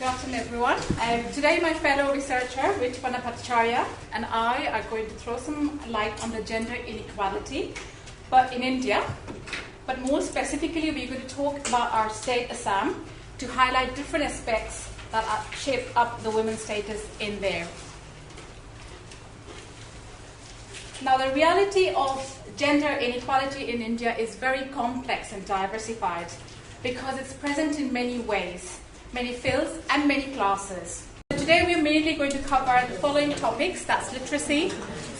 Good afternoon, everyone. Today, my fellow researcher, Richpana Bhattacharya, and I are going to throw some light on the gender inequality, but in India. But more specifically, we're going to talk about our state, Assam, to highlight different aspects that shape up the women's status in there. Now, the reality of gender inequality in India is very complex and diversified because it's present in many ways, many fields and many classes. Today we're mainly going to cover the following topics, that's literacy,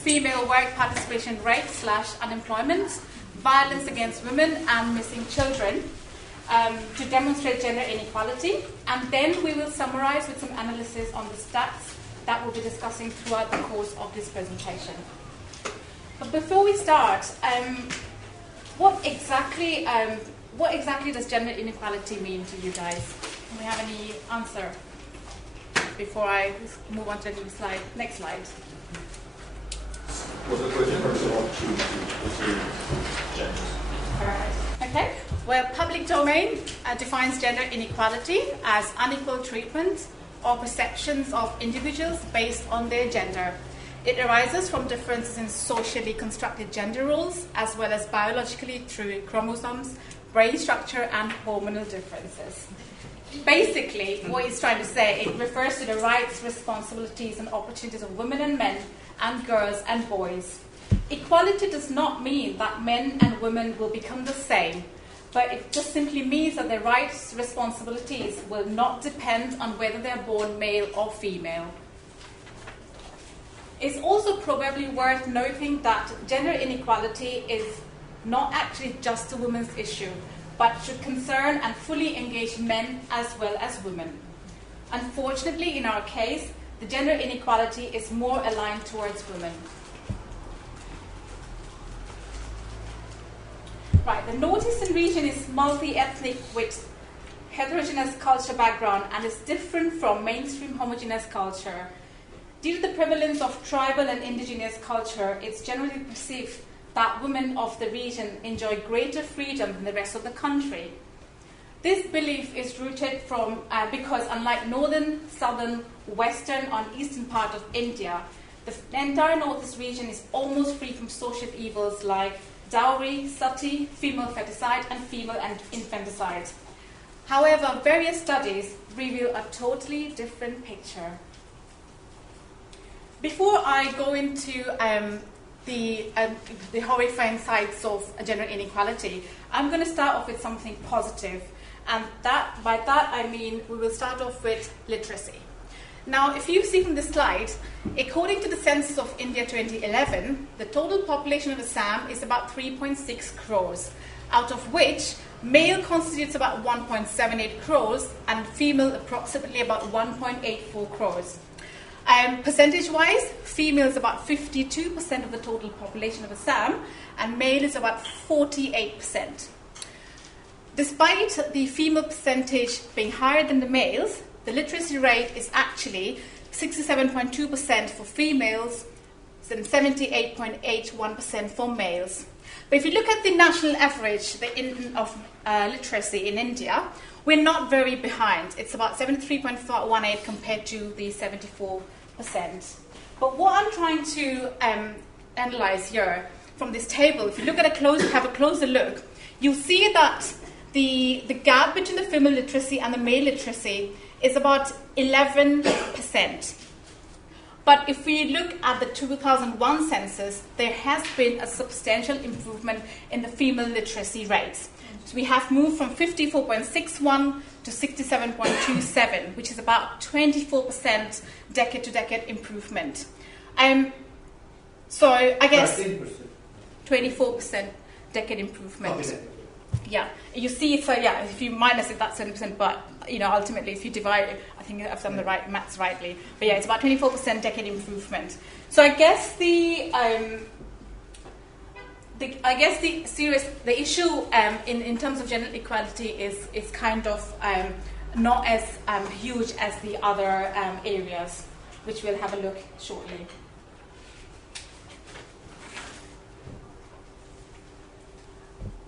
female work participation rate / unemployment, violence against women and missing children, to demonstrate gender inequality, and then we will summarize with some analysis on the stats that we'll be discussing throughout the course of this presentation. But before we start, what exactly does gender inequality mean to you guys? Do we have any answer before I move on to the new slide? Next slide. Well, the difference of opportunity between genders. Correct. Okay. Well, public domain defines gender inequality as unequal treatment or perceptions of individuals based on their gender. It arises from differences in socially constructed gender roles, as well as biologically through chromosomes, brain structure, and hormonal differences. Basically, what it's trying to say, it refers to the rights, responsibilities, and opportunities of women and men, and girls and boys. Equality does not mean that men and women will become the same, but it just simply means that their rights, responsibilities will not depend on whether they're born male or female. It's also probably worth noting that gender inequality is not actually just a women's issue, but should concern and fully engage men as well as women. Unfortunately, in our case, the gender inequality is more aligned towards women. Right, the northeastern region is multi-ethnic with heterogeneous culture background and is different from mainstream homogeneous culture. Due to the prevalence of tribal and indigenous culture, it's generally perceived that women of the region enjoy greater freedom than the rest of the country. This belief is rooted from because unlike northern, southern, western, and eastern part of India, the entire northeast region is almost free from social evils like dowry, sati, female feticide, and female infanticide. However, various studies reveal a totally different picture. Before I go into the horrifying sides of gender inequality, I'm going to start off with something positive, and by that I mean we will start off with literacy. Now, if you see from this slide, according to the census of India 2011, the total population of Assam is about 3.6 crores, out of which male constitutes about 1.78 crores and female approximately about 1.84 crores. Percentage-wise, female is about 52% of the total population of Assam, and male is about 48%. Despite the female percentage being higher than the males, the literacy rate is actually 67.2% for females and 78.81% for males. But if you look at the national average of literacy in India, we're not very behind. It's about 73.18 compared to the 74%. But what I'm trying to analyze here from this table, if you look at have a closer look, you'll see that the gap between the female literacy and the male literacy is about 11%. But if we look at the 2001 census, there has been a substantial improvement in the female literacy rates. So we have moved from 54.61 to 67.27, which is about 24% decade-to-decade improvement. So I guess 24% decade improvement. Okay. Yeah, you see, so yeah, if you minus it, that's 7%, but ultimately, if you divide it, I think I've done the right maths rightly. But yeah, it's about 24% decade improvement. So I guess the issue in terms of gender equality is kind of not as huge as the other areas, which we'll have a look shortly.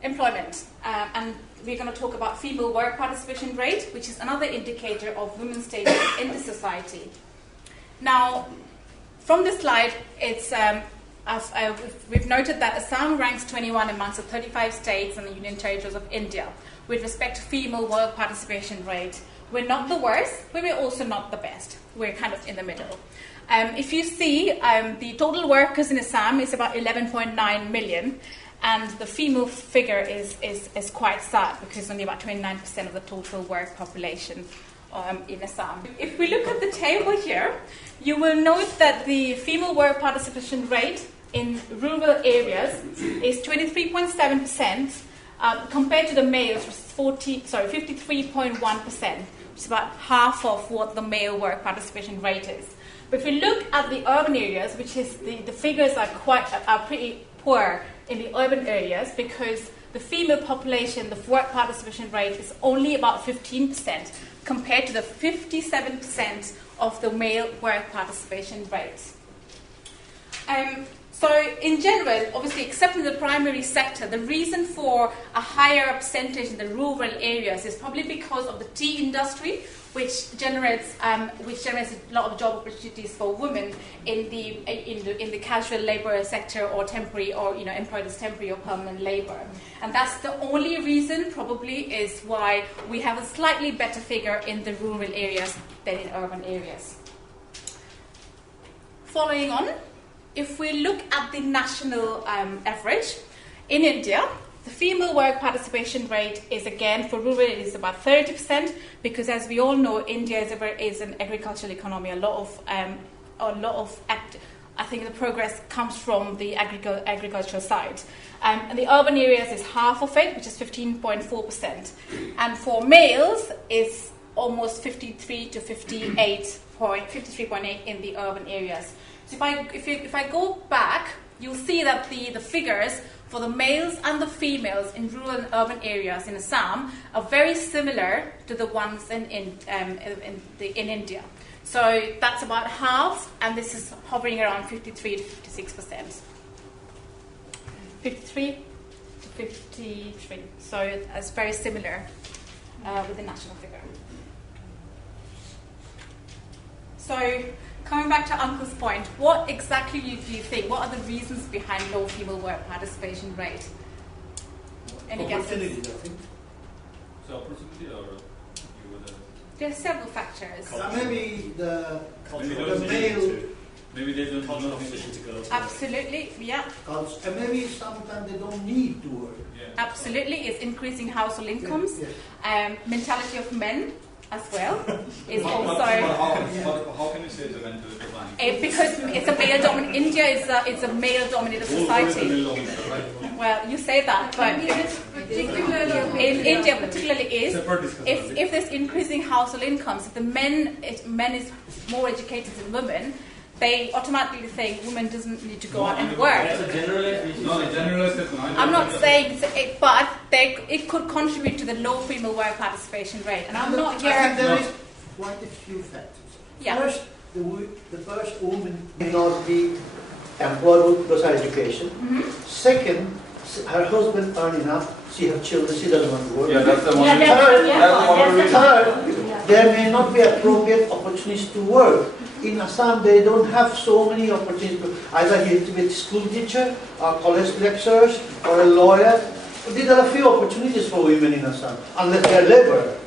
employment, and we're going to talk about female work participation rate, which is another indicator of women's status in the society. Now, from this slide, it's we've noted that Assam ranks 21 amongst the 35 states and the Union Territories of India with respect to female work participation rate. We're not the worst, but we're also not the best. We're kind of in the middle. If you see, the total workers in Assam is about 11.9 million, and the female figure is quite sad because only about 29% of the total work population in Assam. If we look at the table here, you will note that the female work participation rate in rural areas is 23.7%, compared to the males, which is 53.1%, which is about half of what the male work participation rate is. But if we look at the urban areas, which is the figures are pretty poor in the urban areas because the female population, the work participation rate is only about 15% compared to the 57% of the male work participation rate. So in general, obviously, except in the primary sector, the reason for a higher percentage in the rural areas is probably because of the tea industry, which generates a lot of job opportunities for women in the casual labour sector or temporary, or employed as temporary or permanent labour. And that's the only reason, probably, is why we have a slightly better figure in the rural areas than in urban areas. Following on, if we look at the national average, in India, the female work participation rate is, again, for rural areas about 30%, because as we all know, India is an agricultural economy. I think the progress comes from the agricultural side. And the urban areas is half of it, which is 15.4%. And for males, it's almost 53 to 53.8 in the urban areas. So if I go back, you'll see that the figures for the males and the females in rural and urban areas in Assam are very similar to the ones in India. So that's about half, and this is hovering around 53 to 56%. 53 to 53. So it's very similar with the national figure. So coming back to Uncle's point, what exactly do you think? What are the reasons behind low female work participation rate? Any guesses? Opportunity, I think. So opportunity, or you would? There are several factors. Maybe the male. Maybe they don't have nothing to go. Absolutely, yeah. And maybe sometimes they don't need to work. Yeah. Absolutely, it's increasing household incomes. Yeah. Mentality of men as well is also. How can you say it's a mental decline? Because it's a male-dominated. India is a male-dominated society. Well, you say that, but in India particularly is if there's increasing household incomes, if the men is more educated than women, they automatically think women doesn't need to go out and work. I'm not saying it, but it could contribute to the low female work participation rate. And I'm not here. I think there is quite a few factors. Yeah. First, the first woman may not be employed with plus education. Mm-hmm. Second, her husband earn enough. She have children. She doesn't want to work. Yeah, that's the one. Third, there may not be appropriate opportunities to work. In Assam, they don't have so many opportunities. Either you have to be a school teacher, or college lecturers, or a lawyer. These are a few opportunities for women in Assam, unless they are laborer.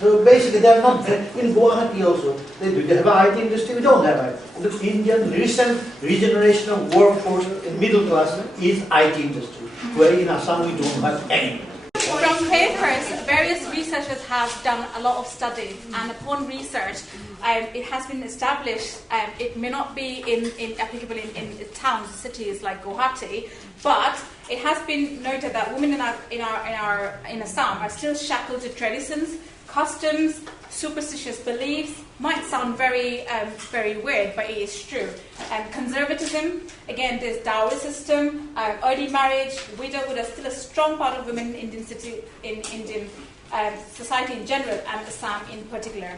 So basically, they are not. In Guwahati also, they have an IT industry. We don't have it. The Indian recent regeneration of workforce in middle class is IT industry, where in Assam we don't have any. From papers, various researchers have done a lot of studies, and upon research, it has been established. It may not be applicable in towns, cities like Guwahati, but it has been noted that women in Assam are still shackled to traditions, customs, superstitious beliefs. Might sound very weird, but it is true. Conservatism, again, there's dowry system, early marriage, widowhood are still a strong part of women in Indian society in general, and Assam in particular.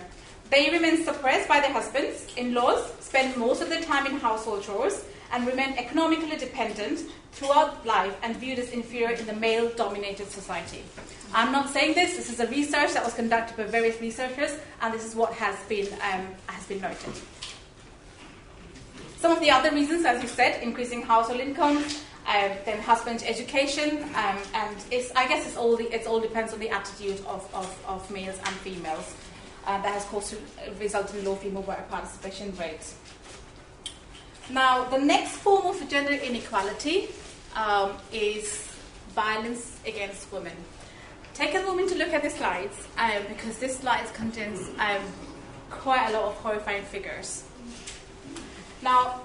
They remain suppressed by their husbands, in-laws, spend most of their time in household chores, and remain economically dependent throughout life and viewed as inferior in the male-dominated society. I'm not saying this. This is a research that was conducted by various researchers, and this is what has been noted. Some of the other reasons, as you said, increasing household incomes, then husband education, and I guess it all depends on the attitude of males and females. That has resulted in low female work participation rates. Now, the next form of gender inequality is violence against women. Take a moment to look at the slides, because this slide contains quite a lot of horrifying figures. Now,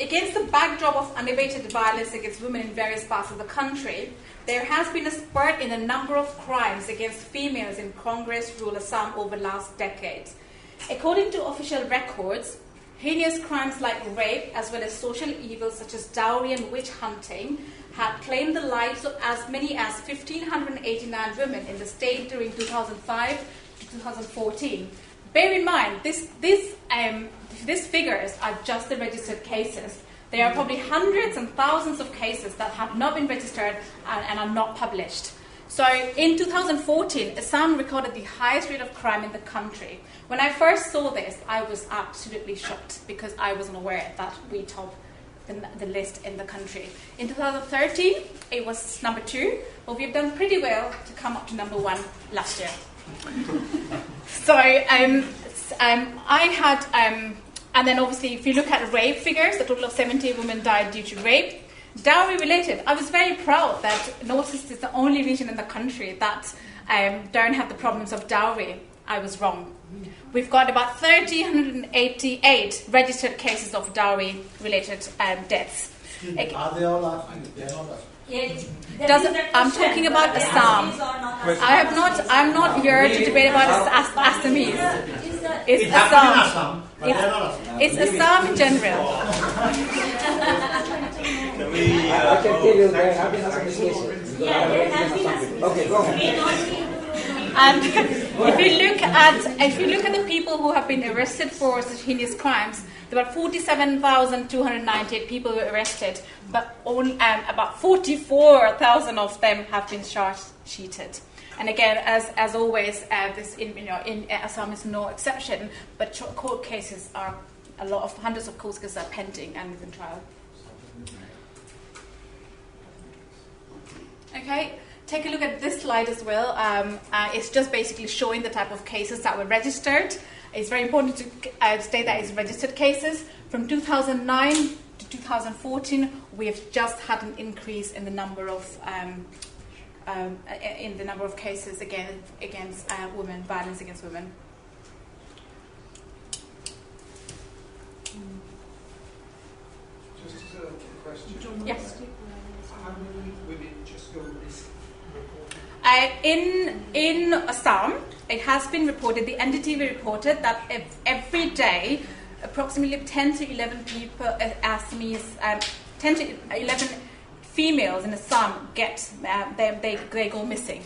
against the backdrop of unabated violence against women in various parts of the country, there has been a spurt in the number of crimes against females in Congress-ruled Assam over the last decade. According to official records, heinous crimes like rape, as well as social evils such as dowry and witch hunting, had claimed the lives of as many as 1,589 women in the state during 2005 to 2014. Bear in mind, these figures are just the registered cases. There are probably hundreds and thousands of cases that have not been registered and are not published. So in 2014, Assam recorded the highest rate of crime in the country. When I first saw this, I was absolutely shocked because I wasn't aware that we topped the list in the country. In 2013, it was number 2, but we've done pretty well to come up to number 1 last year. So I had, and then obviously if you look at rape figures, a total of 70 women died due to rape. Dowry related, I was very proud that Northeast is the only region in the country that don't have the problems of dowry. I was wrong. We've got about 1,388 registered cases of dowry related deaths. Are they all asking? They're not asking. I'm talking about Assam. I'm not here to debate about Assamese. It's Assam. It's Assam in general. I can tell you there have been Assamese. Yeah, there has been Assamese. Okay, go ahead. And if you look at the people who have been arrested for such heinous crimes, there were 47,298 people who were arrested, but only about 44,000 of them have been charge-sheeted. And again, as always, this in Assam is no exception. But court cases are hundreds of court cases are pending and in trial. Okay. Take a look at this slide as well. It's just basically showing the type of cases that were registered. It's very important to state that it's registered cases. From 2009 to 2014, we've just had an increase in the number of cases against women, violence against women. Just a question. Yes. How many women just go missing? In Assam, it has been reported, the NDTV reported that every day, approximately 10 to 11 people, Assamese, 10 to 11 females in Assam they go missing.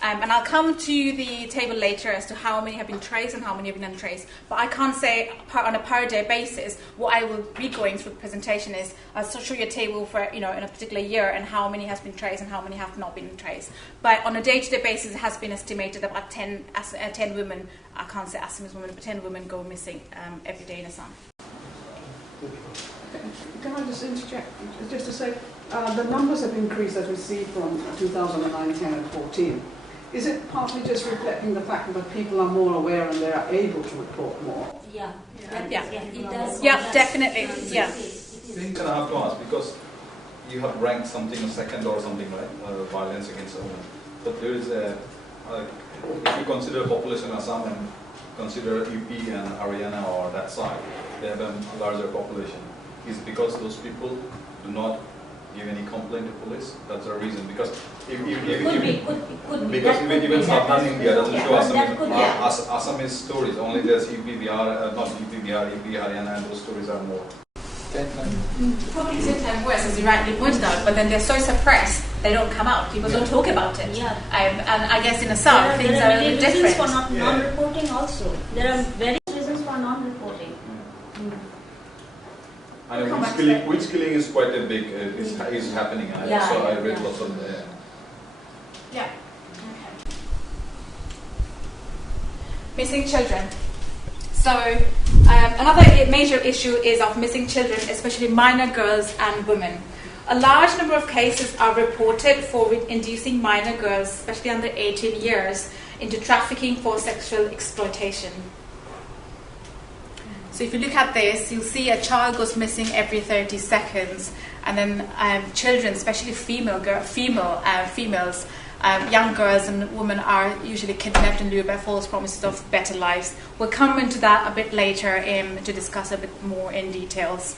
And I'll come to the table later as to how many have been traced and how many have been untraced. But I can't say on a per day basis. What I will be going through the presentation is I'll show you a table for in a particular year and how many has been traced and how many have not been traced. But on a day-to-day basis, it has been estimated about 10 women. I can't say Assamese women, but 10 women go missing every day in Assam. Can I just interject? Just to say, the numbers have increased as we see from 2009, 10 and 14. Is it partly just reflecting the fact that people are more aware and they are able to report more? Yeah. Yeah. It does. Yeah, definitely. Yeah. Thing that I have to ask, because you have ranked something a second or something, right? Violence against a woman. But there is a, if you consider population Assam and consider UP and Haryana or that side, they have a larger population. Is because those people do not give any complaint to police? That's a reason. Because if could be. Because even Southern India doesn't show Assamese stories. Only there's UP, Bihar, not UP, Bihar, UP, Haryana, and those stories are more. Probably 10 times worse, as you rightly pointed out, but then they're so suppressed, they don't come out. People don't talk about it. Yeah. And I guess in Assam, things are a little different. There are reasons for non-reporting also. There are various reasons for non-reporting. And We'll come back to that. witch killing is quite a big, is happening. Yeah, So I yeah, read yeah. lots of Yeah. Okay. Missing children. So another major issue is of missing children, especially minor girls and women. A large number of cases are reported for inducing minor girls, especially under 18 years, into trafficking for sexual exploitation. So if you look at this, you'll see a child goes missing every 30 seconds, and then children, especially females, young girls and women are usually kidnapped and lured by false promises of better lives. We'll come into that a bit later to discuss a bit more in details.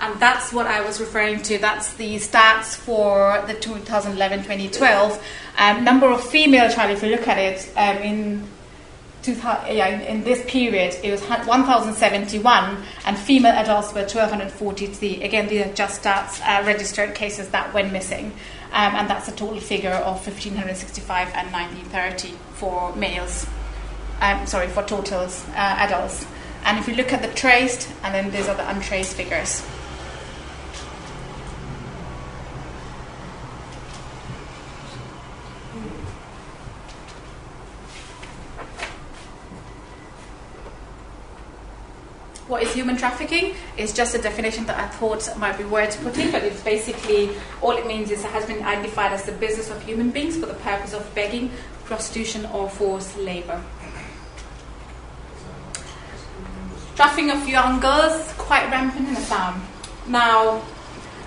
And that's what I was referring to. That's the stats for the 2011-2012. Number of female child, if you look at it, in this period, it was 1,071, and female adults were 1,243. Again, these are just stats, registered cases that went missing. And that's a total figure of 1,565 and 1,930 for males. For totals, adults. And if you look at the traced, and then these are the untraced figures. What is human trafficking? It's just a definition that I thought might be worth putting, but it's basically, all it means is it has been identified as the business of human beings for the purpose of begging, prostitution, or forced labor. Trafficking of young girls, quite rampant in Assam. Now,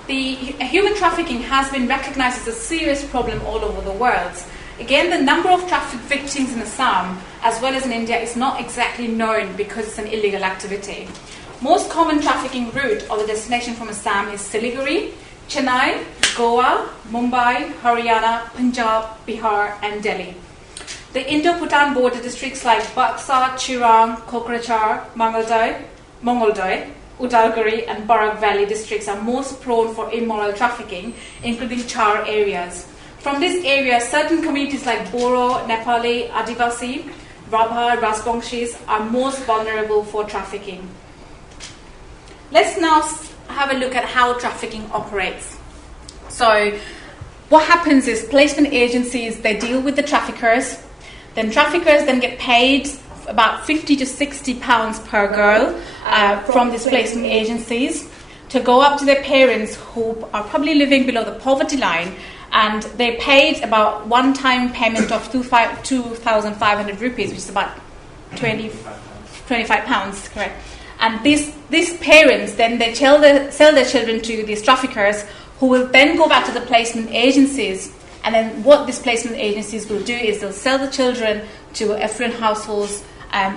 the human trafficking has been recognized as a serious problem all over the world. Again, the number of traffic victims in Assam, as well as in India, is not exactly known because it's an illegal activity. Most common trafficking route or the destination from Assam is Siliguri, Chennai, Goa, Mumbai, Haryana, Punjab, Bihar, and Delhi. The Indo-Bhutan border districts like Buxa, Chirang, Kokrachhar, Mongoldoy, Udalguri, and Barak Valley districts are most prone for immoral trafficking, including Char areas. From this area, certain communities like Boro, Nepali, Adivasi, Rabha, Rajbangshis are most vulnerable for trafficking. Let's now have a look at how trafficking operates. So, what happens is placement agencies, they deal with the traffickers. Then traffickers then get paid about 50 to 60 pounds per girl from these placement agencies to go up to their parents who are probably living below the poverty line, and they paid about one-time payment of 2,500 rupees, which is about 25 pounds, correct. And these parents, then they sell their children to these traffickers, who will then go back to the placement agencies. And then what these placement agencies will do is they'll sell the children to affluent households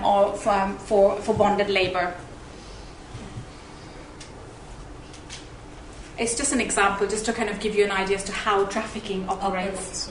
or for bonded labor. It's just an example, just to kind of give you an idea as to how trafficking operates.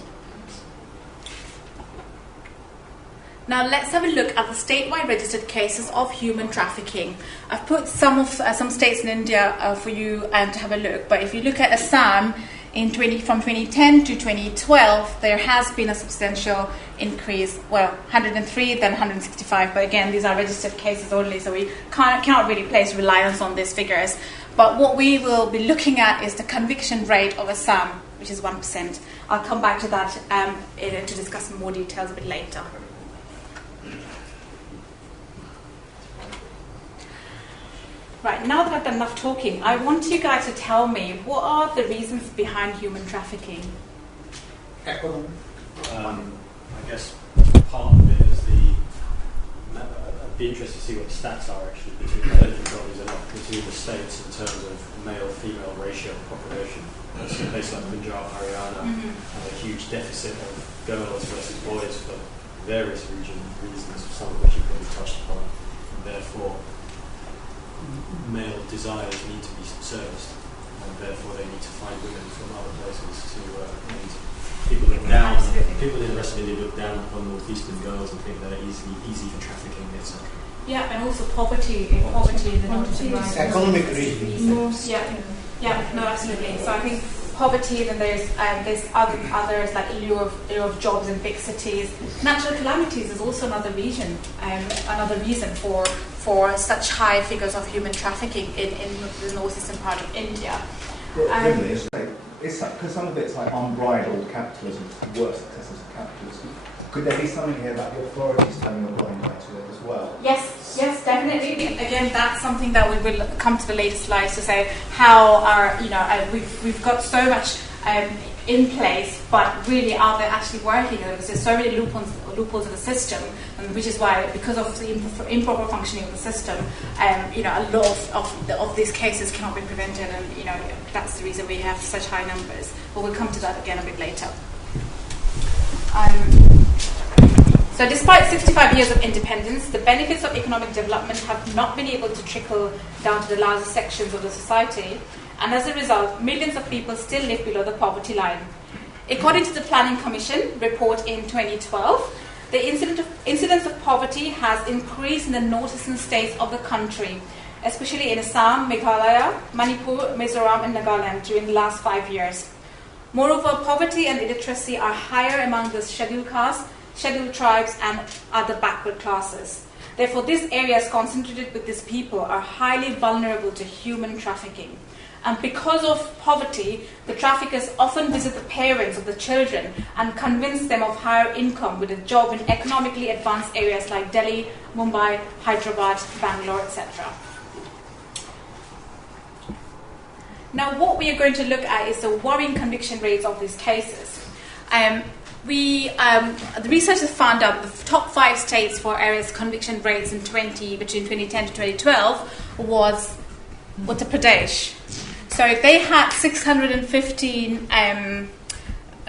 Now let's have a look at the statewide registered cases of human trafficking. I've put some states in India for you to have a look. But if you look at Assam, from 2010 to 2012, there has been a substantial increase. Well, 103, then 165. But again, these are registered cases only, so we cannot really place reliance on these figures. But what we will be looking at is the conviction rate of Assam, which is 1%. I'll come back to that to discuss more details a bit later. Right, now that I've done enough talking, I want you guys to tell me, what are the reasons behind human trafficking? Economic. I guess part of it is I'd be interested to see what the stats are actually, because I don't think these are not considered the states in terms of male-female ratio of population. So places like Punjab, Haryana have a huge deficit of girls versus boys for various reasons, some of which you've already touched upon. And therefore, male desires need to be serviced, and therefore they need to find women from other places to and people look down. People in the rest of India look down upon northeastern girls and think they're easy for trafficking, etc. Yeah, and also poverty. Poverty, the not Economic reasons. Yeah, no, absolutely. So I think poverty, then there's others like allure of jobs in big cities. Natural calamities is also another reason for for such high figures of human trafficking in the northeastern part of India. Really, it's because some of it's like unbridled capitalism, the worst excesses of capitalism. Could there be something here about the authorities turning a blind eye to it as well? Yes, definitely. Again, that's something that we will come to the later slides to say how we've got so much in place, but really are they actually working? Because there's so many loopholes in the system, and which is why, because of the improper functioning of the system, a lot of these cases cannot be prevented, and that's the reason we have such high numbers. But we'll come to that again a bit later. So despite 65 years of independence, the benefits of economic development have not been able to trickle down to the larger sections of the society, and as a result, millions of people still live below the poverty line. According to the Planning Commission report in 2012, the incidence of poverty has increased in the northeastern states of the country, especially in Assam, Meghalaya, Manipur, Mizoram and Nagaland during the last 5 years. Moreover, poverty and illiteracy are higher among the scheduled castes, scheduled tribes and other backward classes. Therefore, these areas concentrated with these people are highly vulnerable to human trafficking. And because of poverty, the traffickers often visit the parents of the children and convince them of higher income with a job in economically advanced areas like Delhi, Mumbai, Hyderabad, Bangalore, etc. Now, what we are going to look at is the worrying conviction rates of these cases. The researchers found out the top 5 states for areas conviction rates between 2010 to 2012 was Uttar Pradesh. So they had 615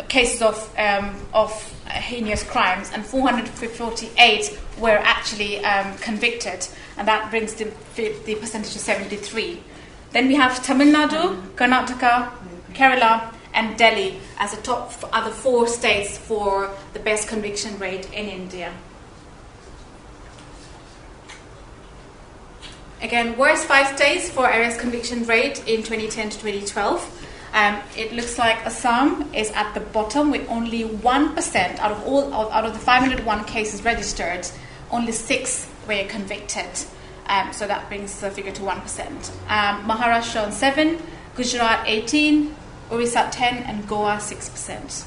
cases of heinous crimes, and 448 were actually convicted, and that brings the percentage to 73. Then we have Tamil Nadu, Karnataka, Kerala, and Delhi as the top other 4 states for the best conviction rate in India. Again, worst 5 states for areas conviction rate in 2010 to 2012. It looks like Assam is at the bottom with only 1% out of the 501 cases registered, only 6 were convicted. So that brings the figure to 1%. Maharashtra on 7, Gujarat 18, Orissa 10, and Goa 6%.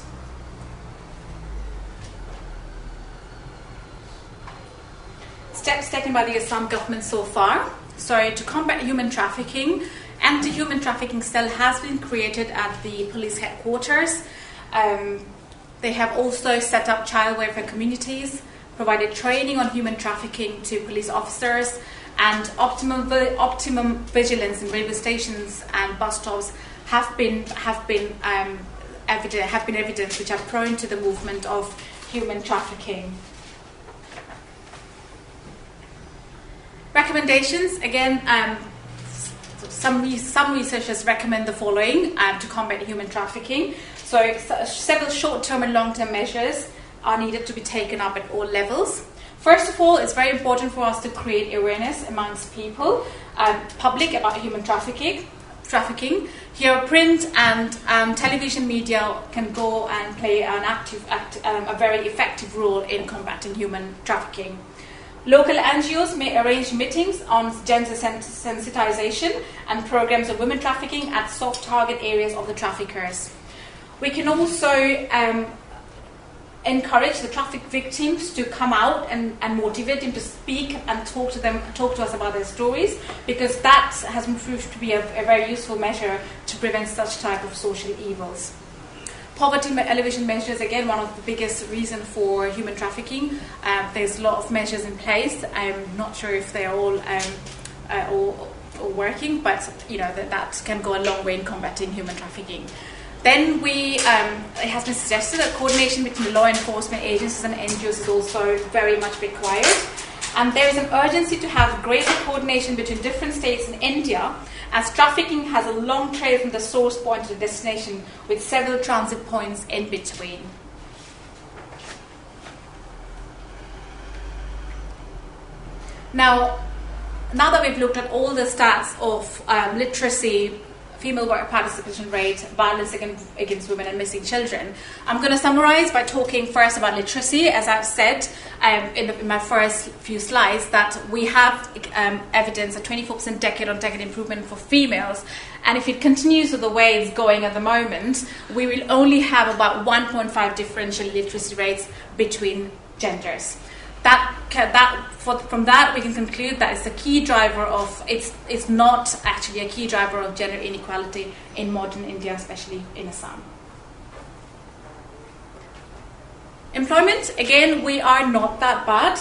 Steps taken by the Assam government so far. So to combat human trafficking, anti-human trafficking cell has been created at the police headquarters. They have also set up child welfare communities, provided training on human trafficking to police officers, and optimum vigilance in railway stations and bus stops have been evidence which are prone to the movement of human trafficking. Recommendations, again, some researchers recommend the following to combat human trafficking. So several short-term and long-term measures are needed to be taken up at all levels. First of all, it's very important for us to create awareness amongst people, public, about human trafficking. Here, print and television media can go and play a very effective role in combating human trafficking. Local NGOs may arrange meetings on gender sensitization and programs on women trafficking at soft target areas of the traffickers. We can also encourage the traffic victims to come out and motivate them to speak and talk to us about their stories, because that has proved to be a very useful measure to prevent such type of social evils. Poverty alleviation measures, again, one of the biggest reasons for human trafficking. There's a lot of measures in place. I'm not sure if they're all working, but that can go a long way in combating human trafficking. Then it has been suggested that coordination between law enforcement agencies and NGOs is also very much required. And there is an urgency to have greater coordination between different states in India, as trafficking has a long trail from the source point to the destination, with several transit points in between. Now that we've looked at all the stats of literacy female worker participation rate, violence against women and missing children. I'm going to summarize by talking first about literacy. As I've said in my first few slides, that we have evidence of 24% decade-on-decade improvement for females. And if it continues with the way it's going at the moment, we will only have about 1.5 differential literacy rates between genders. From that, we can conclude that it's a key driver of, it's not actually a key driver of gender inequality in modern India, especially in Assam. Employment, again, we are not that bad.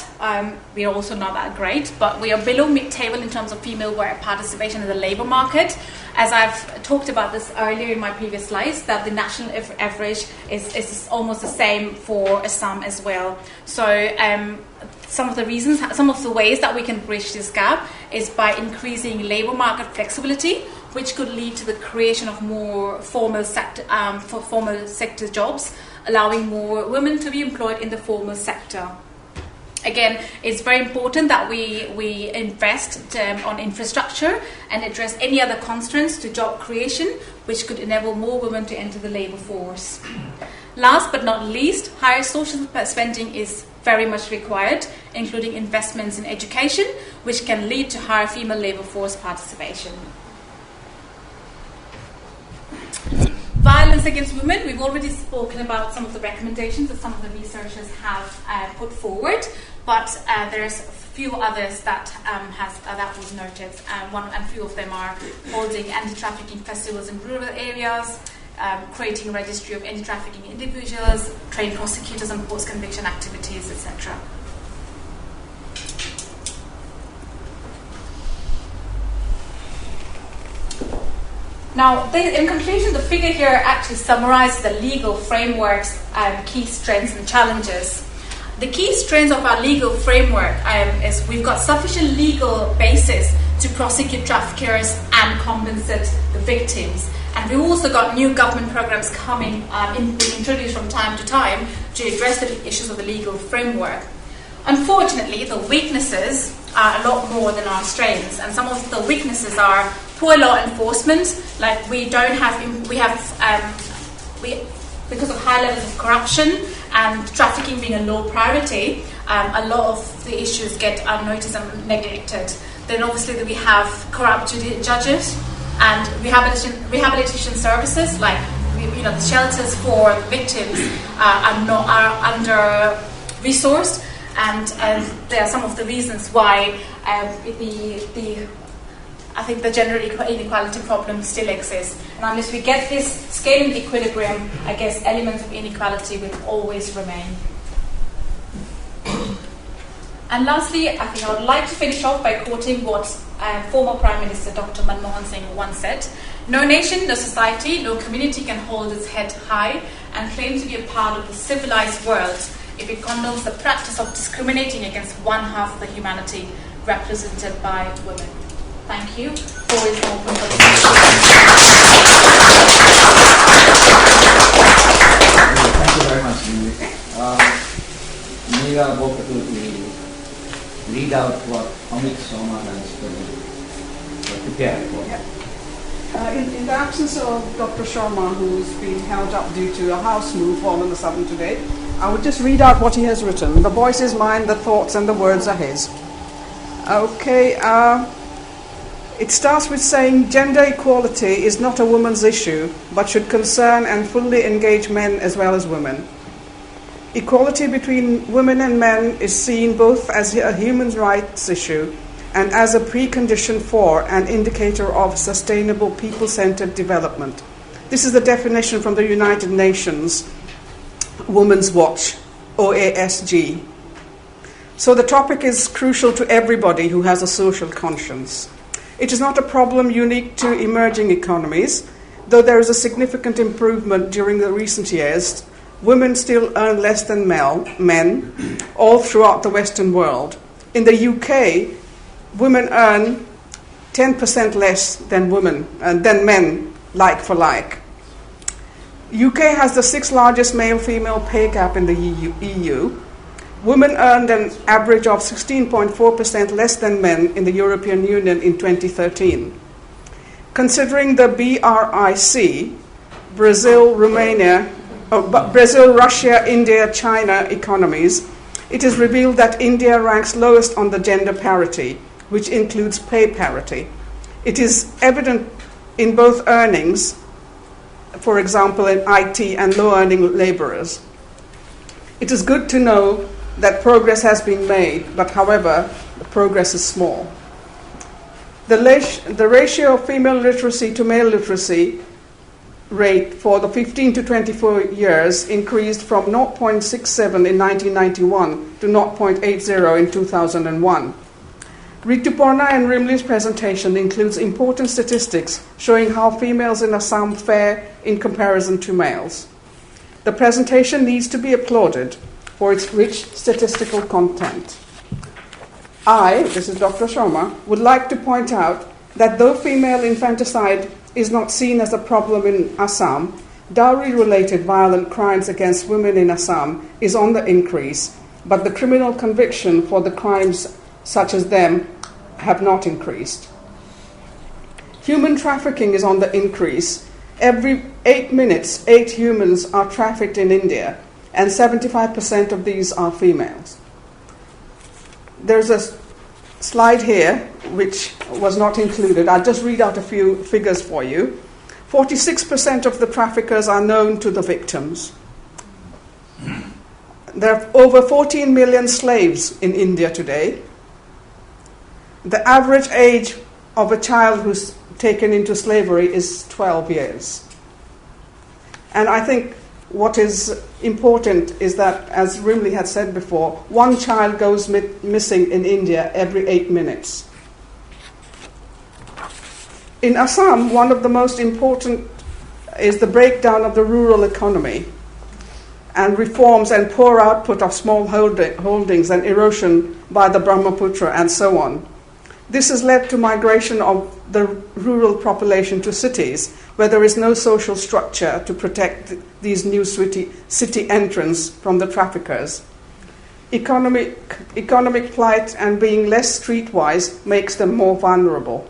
We are also not that great, but we are below mid-table in terms of female worker participation in the labour market. As I've talked about this earlier in my previous slides, that the national average is almost the same for Assam as well. So some of the ways that we can bridge this gap is by increasing labour market flexibility, which could lead to the creation of more formal sector jobs, allowing more women to be employed in the formal sector. Again, it's very important that we invest on infrastructure and address any other constraints to job creation, which could enable more women to enter the labour force. Last but not least, higher social spending is very much required, including investments in education, which can lead to higher female labour force participation. Violence against women, we've already spoken about some of the recommendations that some of the researchers have put forward, but there's a few others that was noted. A few of them are holding anti-trafficking festivals in rural areas, creating a registry of anti-trafficking individuals, train prosecutors on post-conviction activities, etc. Now, in conclusion, the figure here actually summarizes the legal framework's key strengths and challenges. The key strengths of our legal framework is we've got sufficient legal basis to prosecute traffickers and compensate the victims. And we've also got new government programs being introduced from time to time to address the issues of the legal framework. Unfortunately, the weaknesses are a lot more than our strengths, and some of the weaknesses are poor law enforcement. Like because of high levels of corruption and trafficking being a low priority, a lot of the issues get unnoticed and neglected. Then obviously we have corrupt judges and rehabilitation services, like the shelters for victims are under resourced, and there are some of the reasons why I think the gender inequality problem still exists. And unless we get this scaling equilibrium, I guess elements of inequality will always remain. And lastly, I think I would like to finish off by quoting what former Prime Minister Dr. Manmohan Singh once said: "No nation, no society, no community can hold its head high and claim to be a part of the civilized world if it condones the practice of discriminating against one half of the humanity represented by women." Thank you. Floor is open for Thank you very much, Neera Bokatul will read out what Amit Soma has prepared for. Yeah. In the absence of Dr. Sharma, who's been held up due to a house move all of a sudden today, I would just read out what he has written. The voice is mine, the thoughts and the words are his. Okay. It starts with saying gender equality is not a woman's issue, but should concern and fully engage men as well as women. Equality between women and men is seen both as a human rights issue and as a precondition for and indicator of sustainable people-centered development. This is the definition from the United Nations Women's Watch, OASG. So the topic is crucial to everybody who has a social conscience. It is not a problem unique to emerging economies, though there is a significant improvement during the recent years. Women still earn less than men all throughout the Western world. In the UK, women earn 10% less than men, like for like. UK has the 6th largest male-female pay gap in the EU. Women earned an average of 16.4% less than men in the European Union in 2013. considering the BRIC, Brazil, Russia, India, China economies, it is revealed that India ranks lowest on the gender parity, which includes pay parity. It is evident in both earnings, for example, in IT and low-earning laborers. It is good to know that progress has been made, but however, the progress is small. The ratio of female literacy to male literacy rate for the 15 to 24 years increased from 0.67 in 1991 to 0.80 in 2001. Rituparna and Rimli's presentation includes important statistics showing how females in Assam fare in comparison to males. The presentation needs to be applauded for its rich statistical content. This is Dr. Sharma, would like to point out that though female infanticide is not seen as a problem in Assam, dowry-related violent crimes against women in Assam is on the increase, but the criminal conviction for the crimes such as them have not increased. Human trafficking is on the increase. Every 8 minutes, 8 humans are trafficked in India, and 75% of these are females. There's a slide here which was not included. I'll just read out a few figures for you. 46% of the traffickers are known to the victims. There are over 14 million slaves in India today. The average age of a child who's taken into slavery is 12 years. And I think what is important is that, as Rimli had said before, one child goes missing in India every 8 minutes. In Assam, one of the most important is the breakdown of the rural economy and reforms and poor output of small holdings and erosion by the Brahmaputra and so on. This has led to migration of the rural population to cities, where there is no social structure to protect these new city entrants from the traffickers. Economic plight and being less streetwise makes them more vulnerable.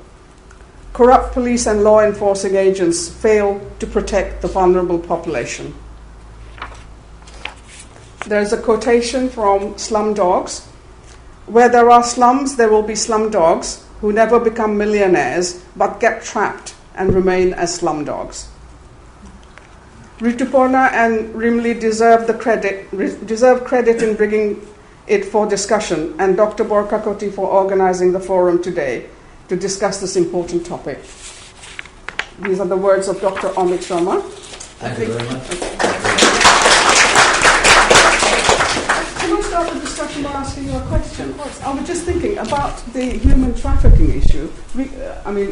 Corrupt police and law enforcing agents fail to protect the vulnerable population. There's a quotation from Slum Dogs. Where there are slums, there will be slum dogs who never become millionaires but get trapped and remain as slum dogs. Rituparna and Rimli deserve credit in bringing it for discussion, and Dr. Borkakoti for organizing the forum today to discuss this important topic. These are the words of Dr. Amit Sharma. Thank you very much. Can I start the discussion by asking you a question? I was just thinking about the human trafficking issue.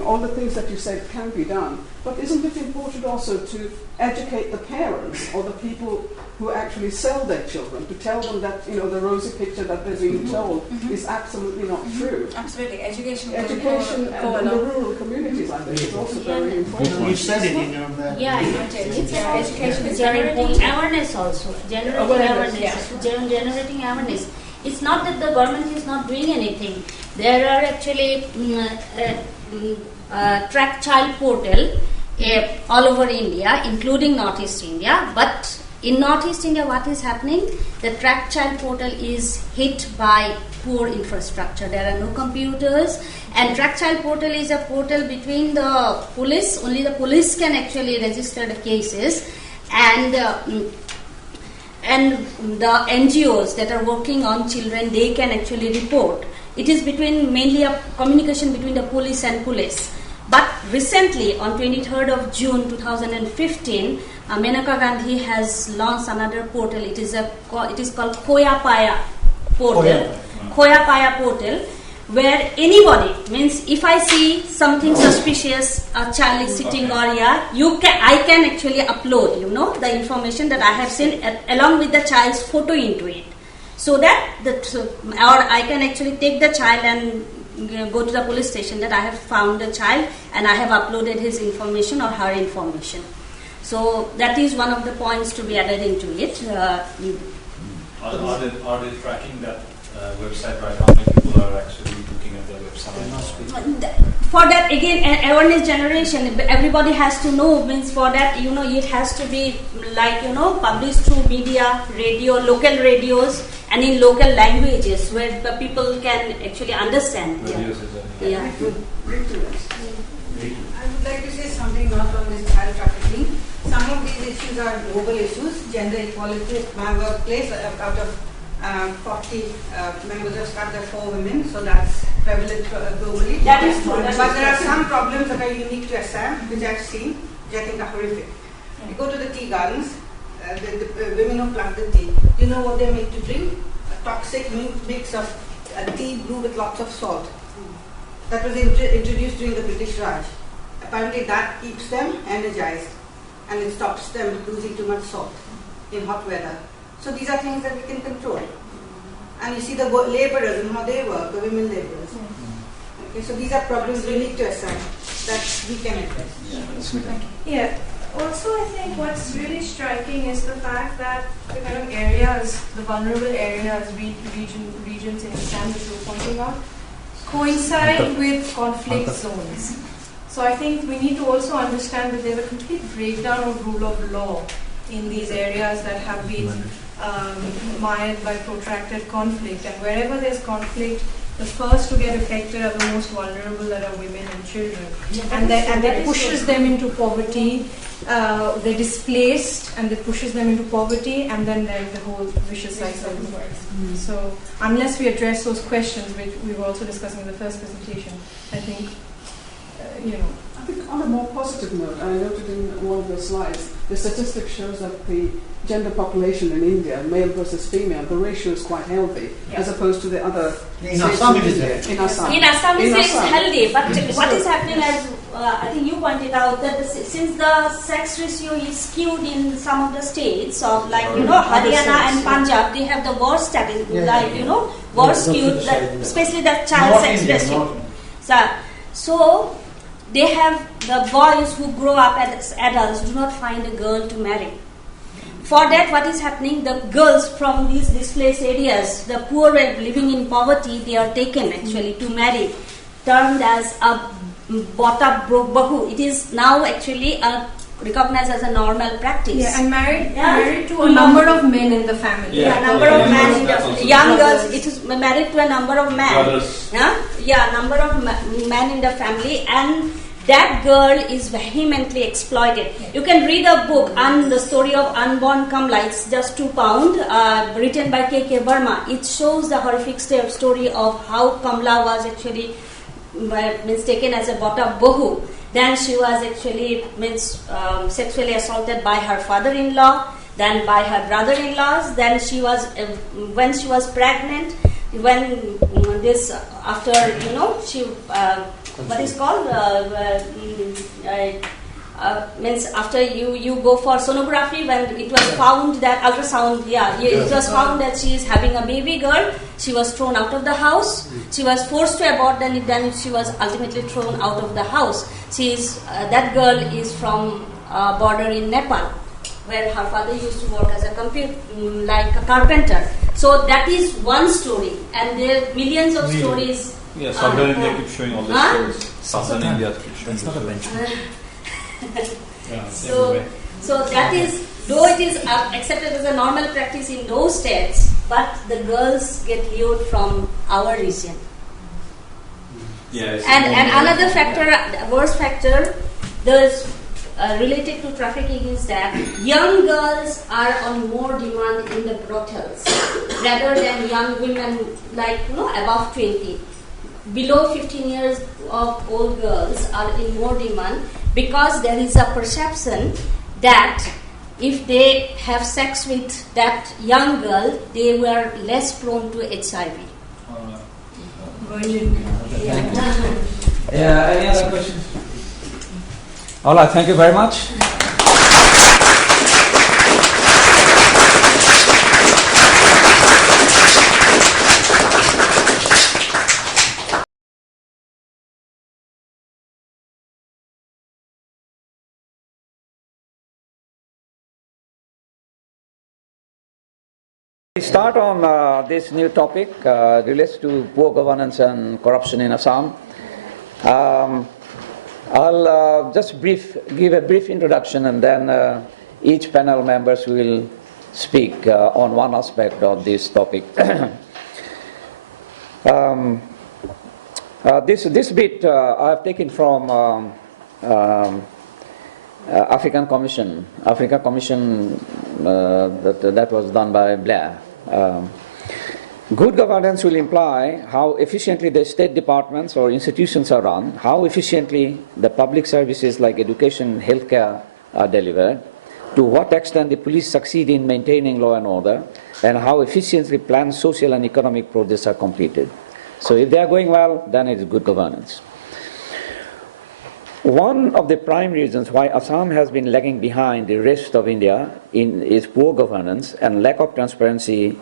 All the things that you said can be done, but isn't it important also to educate the parents or the people who actually sell their children, to tell them that the rosy picture that they're being told is absolutely not true? Absolutely. Education in the rural communities, I think, is also very important. You said it in your education is very important. Awareness also. Generating awareness. It's not that the government is not doing anything. There are actually track child portal all over India, including Northeast India. But in Northeast India, what is happening? The track child portal is hit by poor infrastructure. There are no computers, and track child portal is a portal between the police. Only the police can actually register the cases, and the NGOs that are working on children, they can actually report. It is mainly a communication between the police and police. But recently, on 23rd of June 2015, Menaka Gandhi has launched another portal. It is called Khoya Paya portal. Khoya Paya portal, where anybody, means if I see something suspicious, a child is sitting or I can actually upload, the information that I have seen along with the child's photo into it, so that I can actually take the child and go to the police station that I have found the child and I have uploaded his information or her information. So that is one of the points to be added into it. Are they tracking that website right now? How many people are actually looking at the website? For that, again, awareness generation, everybody has to know, means for that, it has to be like, published through media, radio, local radios, and in local languages where the people can actually understand. Yeah. Brief to us. I would like to say something not on this child trafficking. Some of these issues are global issues. Gender equality at my workplace, out of 40 members of staff, there are 4 women, so that's prevalent globally. That is true. But there are some problems that are unique to Assam, which I've seen, which I think are horrific. You go to the tea gardens, the women who plant the tea, you know what they make to drink? A toxic mix of tea brew with lots of salt. That was introduced during the British Raj. Apparently that keeps them energized and it stops them losing too much salt in hot weather. So these are things that we can control. And you see the laborers and how they work, the women laborers. Okay, so these are problems unique to Assam that we can address. Yeah. Also, I think what's really striking is the fact that the kind of areas, the vulnerable areas, regions in Assam that you're pointing out, coincide with conflict zones. So I think we need to also understand that there's a complete breakdown of rule of law in these areas that have been mired by protracted conflict. And wherever there's conflict, the first to get affected are the most vulnerable, that are women and children. And that pushes them into poverty. They're displaced and it pushes them into poverty, and then there's the whole vicious cycle. So unless we address those questions, which we were also discussing in the first presentation, I think, I think on a more positive note, I noted in one of the slides, the statistic shows that the gender population in India, male versus female, the ratio is quite healthy, as opposed to the other In Assam it is there. In Assam. In Assam, it's healthy, but what is happening, as I think you pointed out, that since the sex ratio is skewed in some of the states, of like Haryana and Punjab, they have the worst statistics, worst skewed, especially the child sex ratio. So they have the boys who grow up as adults do not find a girl to marry. For that, what is happening? The girls from these displaced areas, the poor and living in poverty, they are taken actually to marry, termed as a bought-up bahu. It is now actually recognized as a normal practice. Yeah, and married to a number of men in the family. Number of men in the young girls. It is married to a number of men. Brothers. Number of men in the family, and that girl is vehemently exploited. You can read a book on the story of unborn Kamla. It's just £2, written by K.K. Burma. It shows the horrific story of how Kamla was actually taken as a bought-up bohu. Then she was actually sexually assaulted by her father-in-law, then by her brother-in-laws. Then she was, when she was pregnant, when this after she what is called means after you go for sonography, when it was found that ultrasound, it was found that she is having a baby girl. She was thrown out of the house. She was forced to abort, then she was ultimately thrown out of the house. That girl is from a border in Nepal, where her father used to work as a carpenter. So that is one story, and there are millions of stories. Yeah, Southern India keeps showing all these stories. Southern India keeps showing. It's not a benchmark. So that is, though it is accepted as a normal practice in those states, but the girls get lured from our region. Yes. And another factor, worst factor, related to trafficking is that young girls are on more demand in the brothels rather than young women above 20. Below 15 years of old girls are in more demand because there is a perception that if they have sex with that young girl, they were less prone to HIV. Any other questions? All right, thank you very much. Start on this new topic relates to poor governance and corruption in Assam. I'll just give a brief introduction, and then each panel members will speak on one aspect of this topic. This bit I have taken from African Commission that was done by Blair. Good governance will imply how efficiently the state departments or institutions are run, how efficiently the public services like education, healthcare are delivered, to what extent the police succeed in maintaining law and order, and how efficiently planned social and economic projects are completed. So if they are going well, then it is good governance. One of the prime reasons why Assam has been lagging behind the rest of India is poor governance and lack of transparency,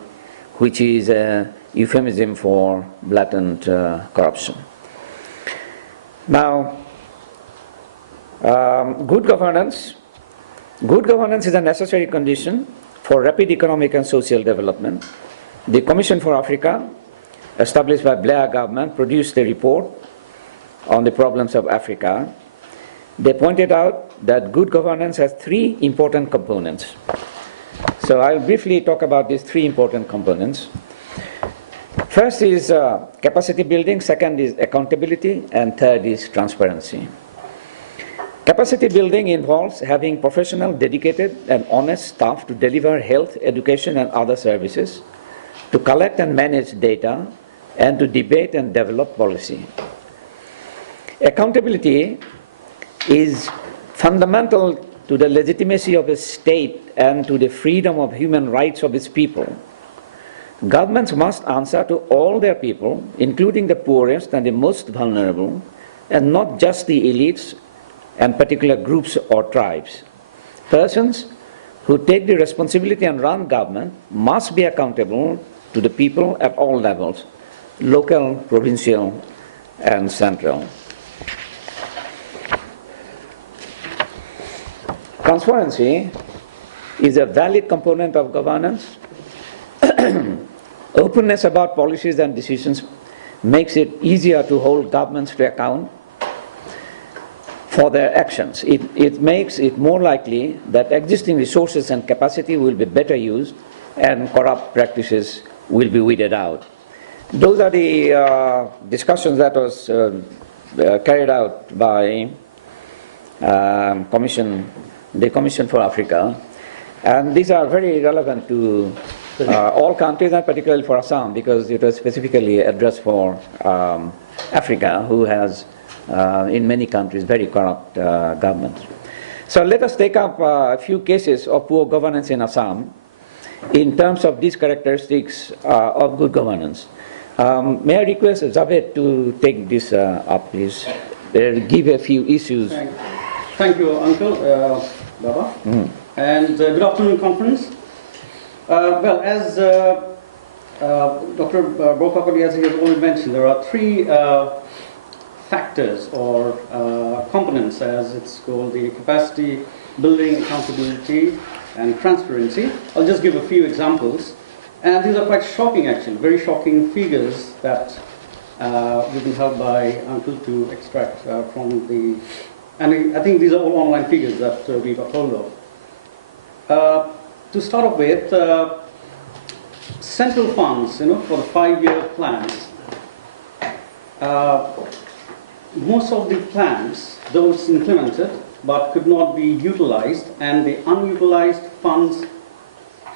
which is a euphemism for blatant corruption. Now, good governance is a necessary condition for rapid economic and social development. The Commission for Africa, established by Blair government, produced a report on the problems of Africa. They pointed out that good governance has three important components. So I'll briefly talk about these three important components. First is capacity building, second is accountability, and third is transparency. Capacity building involves having professional, dedicated, and honest staff to deliver health, education, and other services, to collect and manage data, and to debate and develop policy. Accountability is fundamental to the legitimacy of a state and to the freedom of human rights of its people. Governments must answer to all their people, including the poorest and the most vulnerable, and not just the elites and particular groups or tribes. Persons who take the responsibility and run government must be accountable to the people at all levels, local, provincial, and central. Transparency is a valid component of governance. Openness about policies and decisions makes it easier to hold governments to account for their actions. It makes it more likely that existing resources and capacity will be better used and corrupt practices will be weeded out. Those are the discussions that was carried out by the Commission for Africa, and these are very relevant to all countries, and particularly for Assam, because it was specifically addressed for Africa, who has in many countries very corrupt governments. So let us take up a few cases of poor governance in Assam in terms of these characteristics of good governance. May I request Javed to take this up, please? Give a few issues. Thank you, Uncle Baba. And good afternoon, conference. Well, as Dr. Brokapati has already mentioned, there are three factors or components, as it's called: the capacity building, accountability, and transparency. I'll just give a few examples. And these are quite shocking, actually, very shocking figures that we've been helped by Uncle to extract from the. And I think these are all online figures that we got hold of. To start off with, central funds, for the 5-year plans. Most of the plans, those implemented, but could not be utilized, and the unutilized funds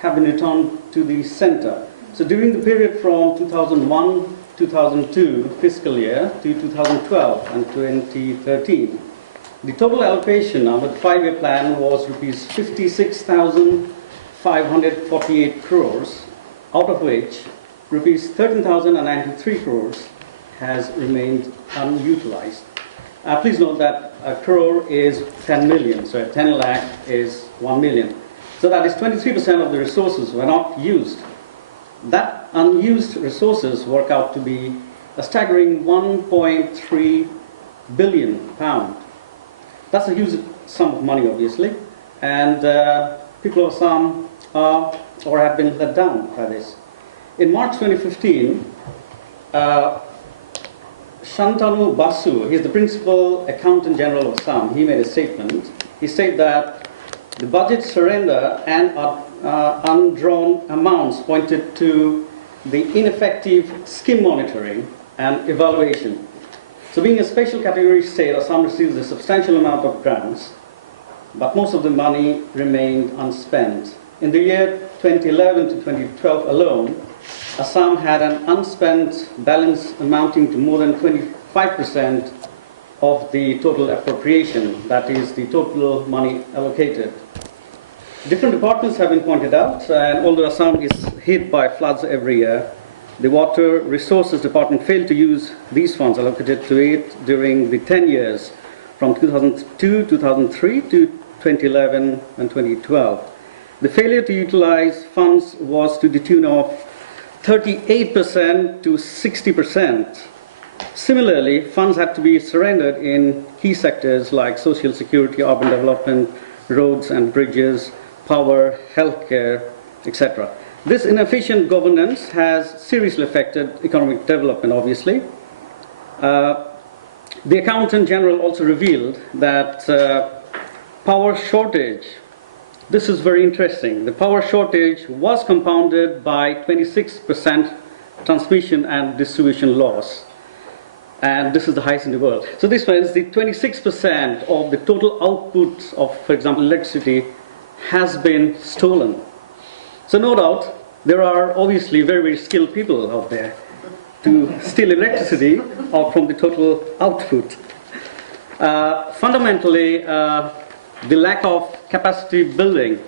have been returned to the center. So during the period from 2001-2002 fiscal year to 2012 and 2013, the total allocation under the 5-year plan was rupees 56,548 crores, out of which rupees 13,093 crores has remained unutilized. Please note that a crore is 10 million, so 10 lakh is 1 million. So that is 23% of the resources were not used. That unused resources work out to be a staggering 1.3 billion pounds. That's a huge sum of money, obviously, and people of Assam are or have been let down by this. In March 2015, Shantanu Basu, he's the principal accountant general of Assam, he made a statement. He said that the budget surrender and undrawn amounts pointed to the ineffective scheme monitoring and evaluation. So being a special category state, Assam receives a substantial amount of grants, but most of the money remained unspent. In the year 2011 to 2012 alone, Assam had an unspent balance amounting to more than 25% of the total appropriation, that is the total money allocated. Different departments have been pointed out, and although Assam is hit by floods every year, the Water Resources Department failed to use these funds allocated to it during the 10 years from 2002, 2003 to 2011 and 2012. The failure to utilize funds was to the tune of 38% to 60%. Similarly, funds had to be surrendered in key sectors like social security, urban development, roads and bridges, power, healthcare, etc. This inefficient governance has seriously affected economic development, obviously. The Accountant General also revealed that power shortage, this is very interesting. The power shortage was compounded by 26% transmission and distribution loss. And this is the highest in the world. So this means the 26% of the total output of, for example, electricity has been stolen. So no doubt, there are obviously very, very skilled people out there to steal electricity out from the total output. Fundamentally, the lack of capacity building,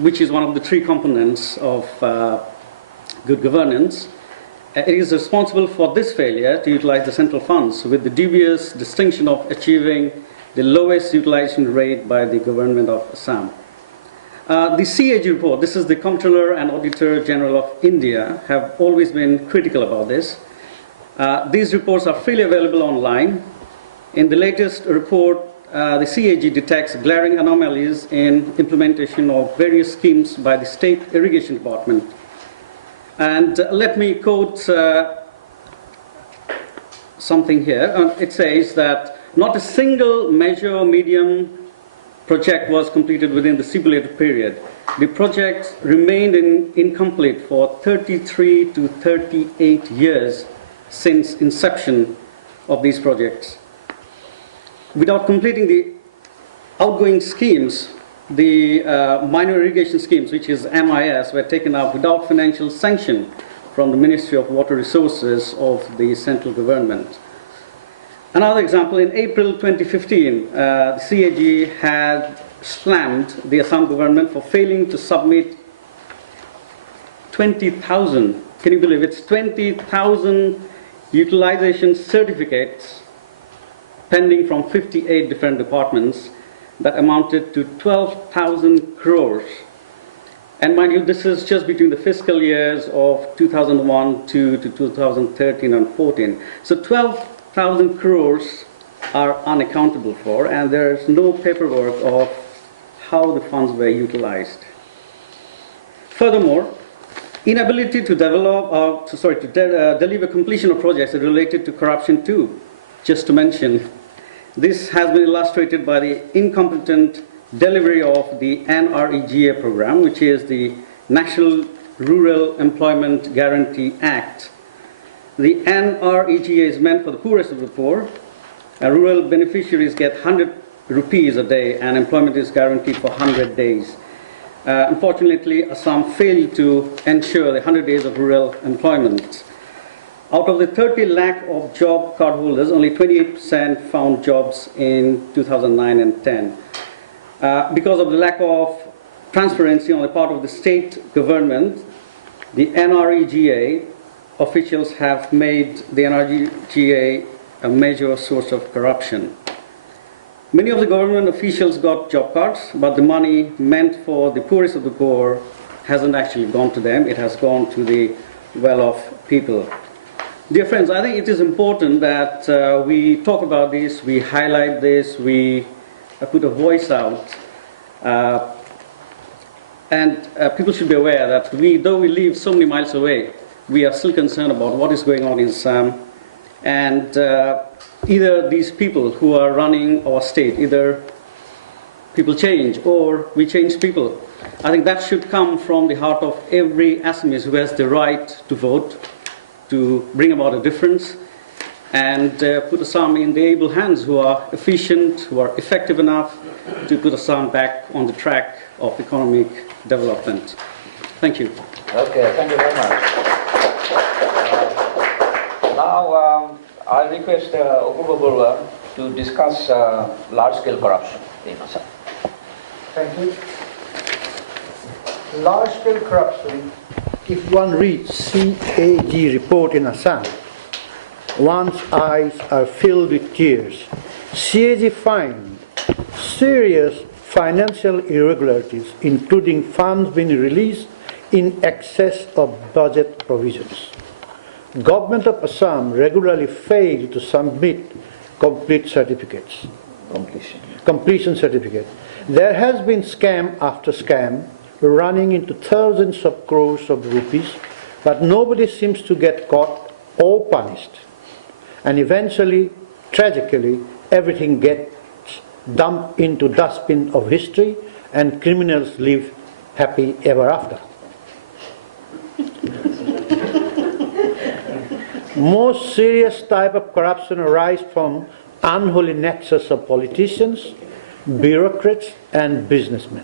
which is one of the three components of good governance, it is responsible for this failure to utilize the central funds with the dubious distinction of achieving the lowest utilization rate by the government of Assam. The CAG report, this is the Comptroller and Auditor General of India, have always been critical about this. These reports are freely available online. In the latest report, the CAG detects glaring anomalies in implementation of various schemes by the State Irrigation Department. And let me quote something here. It says that not a single major or medium project was completed within the stipulated period. The project remained incomplete for 33 to 38 years since inception of these projects. Without completing the outgoing schemes, the minor irrigation schemes, which is MIS, were taken up without financial sanction from the Ministry of Water Resources of the central government. Another example, in April 2015, the CAG had slammed the Assam government for failing to submit 20,000, can you believe it's 20,000 utilization certificates pending from 58 different departments that amounted to 12,000 crores. And mind you, this is just between the fiscal years of 2001 to 2013 and 14. So 12,000 crores are unaccountable for, and there is no paperwork of how the funds were utilized. Furthermore, inability to deliver completion of projects is related to corruption too, just to mention. This has been illustrated by the incompetent delivery of the NREGA program, which is the National Rural Employment Guarantee Act. The NREGA is meant for the poorest of the poor. Rural beneficiaries get 100 rupees a day, and employment is guaranteed for 100 days. Unfortunately, Assam failed to ensure the 100 days of rural employment. Out of the 30 lakh of job card holders, only 28% found jobs in 2009 and 10. Because of the lack of transparency on the part of the state government, the NREGA officials have made the NREGA a major source of corruption. Many of the government officials got job cards, but the money meant for the poorest of the poor hasn't actually gone to them. It has gone to the well-off people. Dear friends, I think it is important that we talk about this, we highlight this, we put a voice out. And people should be aware that though we live so many miles away, we are still concerned about what is going on in Assam. And either these people who are running our state, either people change or we change people. I think that should come from the heart of every Assamese who has the right to vote, to bring about a difference, and put Assam in the able hands who are efficient, who are effective enough to put Assam back on the track of economic development. Thank you. Okay, thank you very much. Now, I request Upababula to discuss large-scale corruption in Assam. Thank you. Large-scale corruption, if one reads CAG report in Assam, one's eyes are filled with tears. CAG finds serious financial irregularities, including funds being released in excess of budget provisions. Government of Assam regularly fail to submit completion certificates. There has been scam after scam running into thousands of crores of rupees, but nobody seems to get caught or punished. And eventually, tragically, everything gets dumped into dustbin of history and criminals live happy ever after. Most serious type of corruption arises from unholy nexus of politicians, bureaucrats and businessmen.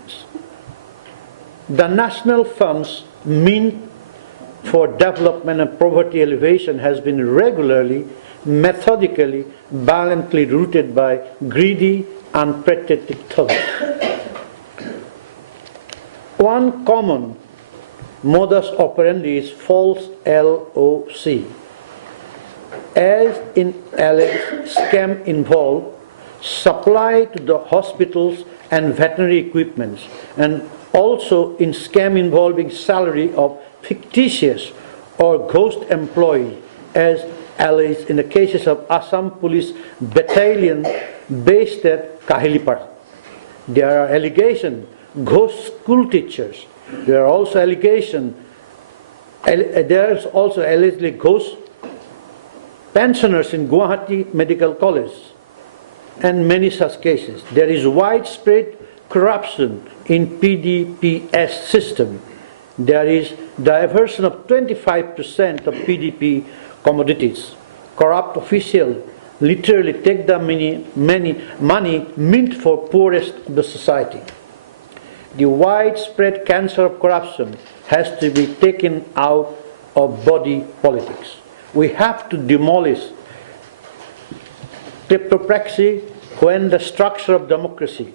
The national funds meant for development and poverty alleviation has been regularly, methodically, violently rooted by greedy, unprotected thugs. One common modus operandi is false LOC. As in alleged scam involved supply to the hospitals and veterinary equipments, and also in scam involving salary of fictitious or ghost employee, as alleged in the cases of Assam Police Battalion based at Kahilipara. There are allegations ghost school teachers. There are also allegations. There is also allegedly ghost pensioners in Guwahati Medical College, and many such cases. There is widespread corruption in PDPS system. There is diversion of 25% of PDP commodities. Corrupt officials literally take the money meant for poorest of the society. The widespread cancer of corruption has to be taken out of body politics. We have to demolish kleptocracy when the structure of democracy,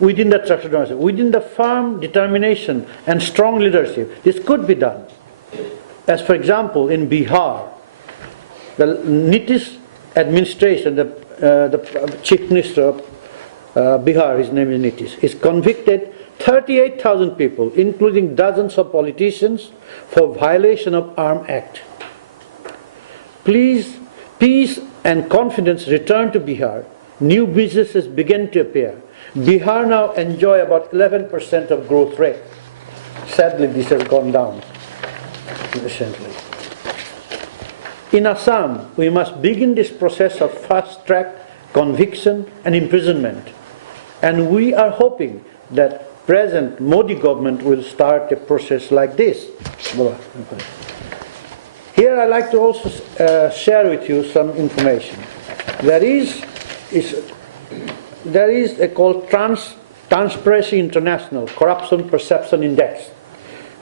within the firm determination and strong leadership, this could be done. As for example, in Bihar, the Nitish administration, the chief minister of Bihar, his name is Nitish, is convicted 38,000 people, including dozens of politicians, for violation of Arms Act. Please, peace and confidence return to Bihar. New businesses begin to appear. Bihar now enjoy about 11% of growth rate. Sadly, this has gone down recently. In Assam, we must begin this process of fast-track conviction and imprisonment. And we are hoping that present Modi government will start a process like this. Here I'd like to also share with you some information. There is a called Transparency International Corruption Perception Index.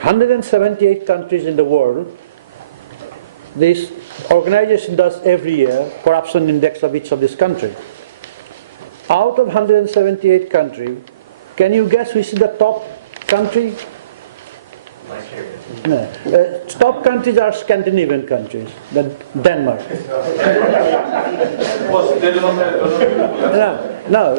178 countries in the world. This organization does every year corruption index of each of these countries. Out of 178 countries, can you guess which is the top country? No. Top countries are Scandinavian countries, Denmark. No,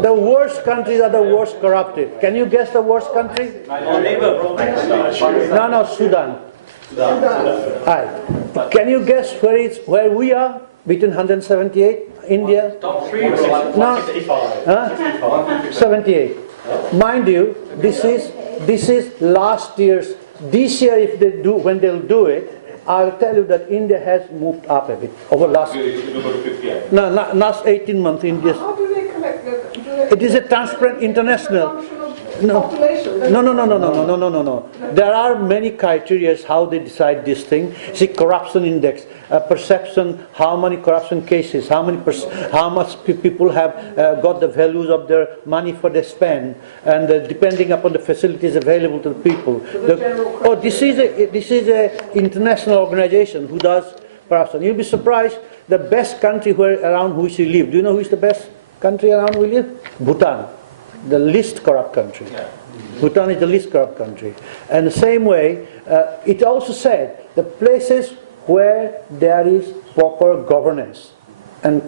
the worst countries are the worst corrupted. Can you guess the worst country? No, Sudan. Right. Can you guess where we are between 178? India? Top three. No. 78. Mind you, this is last year's. This year, if they do, when they'll do it, I'll tell you that India has moved up a bit over last. No, last 18 months, India. How do they collect that? It is a transparent international. No. No. There are many criteria how they decide this thing. See, corruption index, perception, how many corruption cases, how much people have got the values of their money for they spend, and depending upon the facilities available to the people. This is a international organization who does corruption. You'll be surprised. The best country around which you live. Do you know who is the best country around where you live? Bhutan. The least corrupt country. Bhutan is the least corrupt country. And the same way, it also said the places where there is proper governance and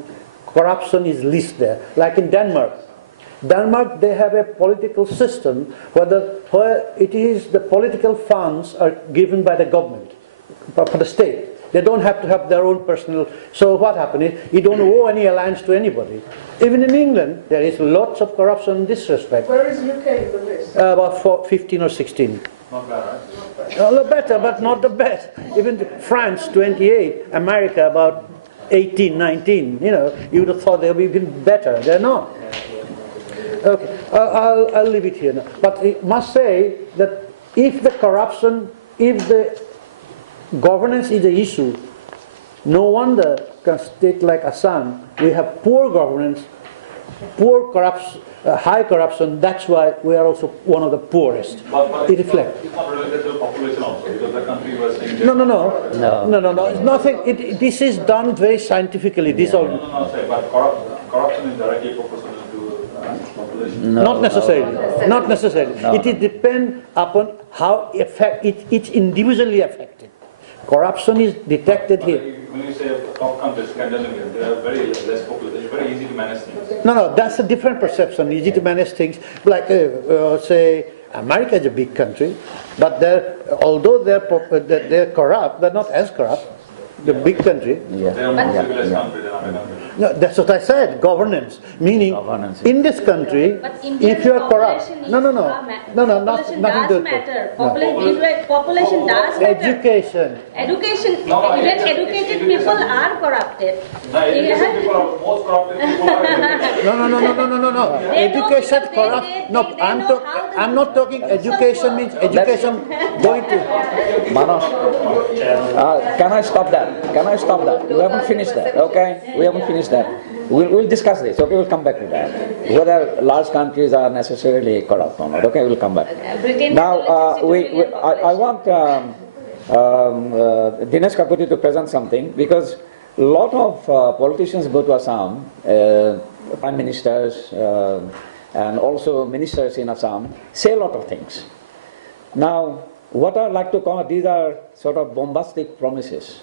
corruption is least there. Like in Denmark. Denmark, they have a political system where it is the political funds are given by the government, for the state. They don't have to have their own personal. So what happened is you don't owe any alliance to anybody. Even in England, there is lots of corruption in this respect. Where is UK in the list? About 15 or 16. Not bad, right? A little better, but not the best. Even France, 28. America, about 18, 19. You know, you would have thought they would be even better. They're not. Okay, I'll leave it here now. But I must say that if the governance is the issue, no wonder a state like Assam, we have poor governance, poor corruption, high corruption. That's why we are also one of the poorest. But it reflects. it's not related to the population also, because the country was saying... No. Nothing. This is done very scientifically. This all. But corruption is directly focused on population. Not necessarily. Not necessarily. It depends upon how it's individually affected. Corruption is detected here. When you say top countries, Scandinavia, they are very less population. It's very easy to manage things. No, that's a different perception. Easy to manage things. Like, say, America is a big country, but although they're corrupt, they're not as corrupt. The big country. They are more civilized country than other countries. No, that's what I said. Governance, meaning in this country, if you are corrupt, nothing to matter. Population does matter. Education. Even educated people are corrupted. Educated people are most corrupted people are. No. Education corrupt. I'm not talking education means education going to. Manoj, can I stop that? We haven't finished that, okay? We haven't finished that. We'll discuss this, okay? We'll come back to that. Whether large countries are necessarily corrupt or not, okay? We'll come back. Now, I want Dinesh Kakuti to present something, because a lot of politicians go to Assam, prime ministers, and also ministers in Assam, say a lot of things. Now, what I'd like to call, these are sort of bombastic promises.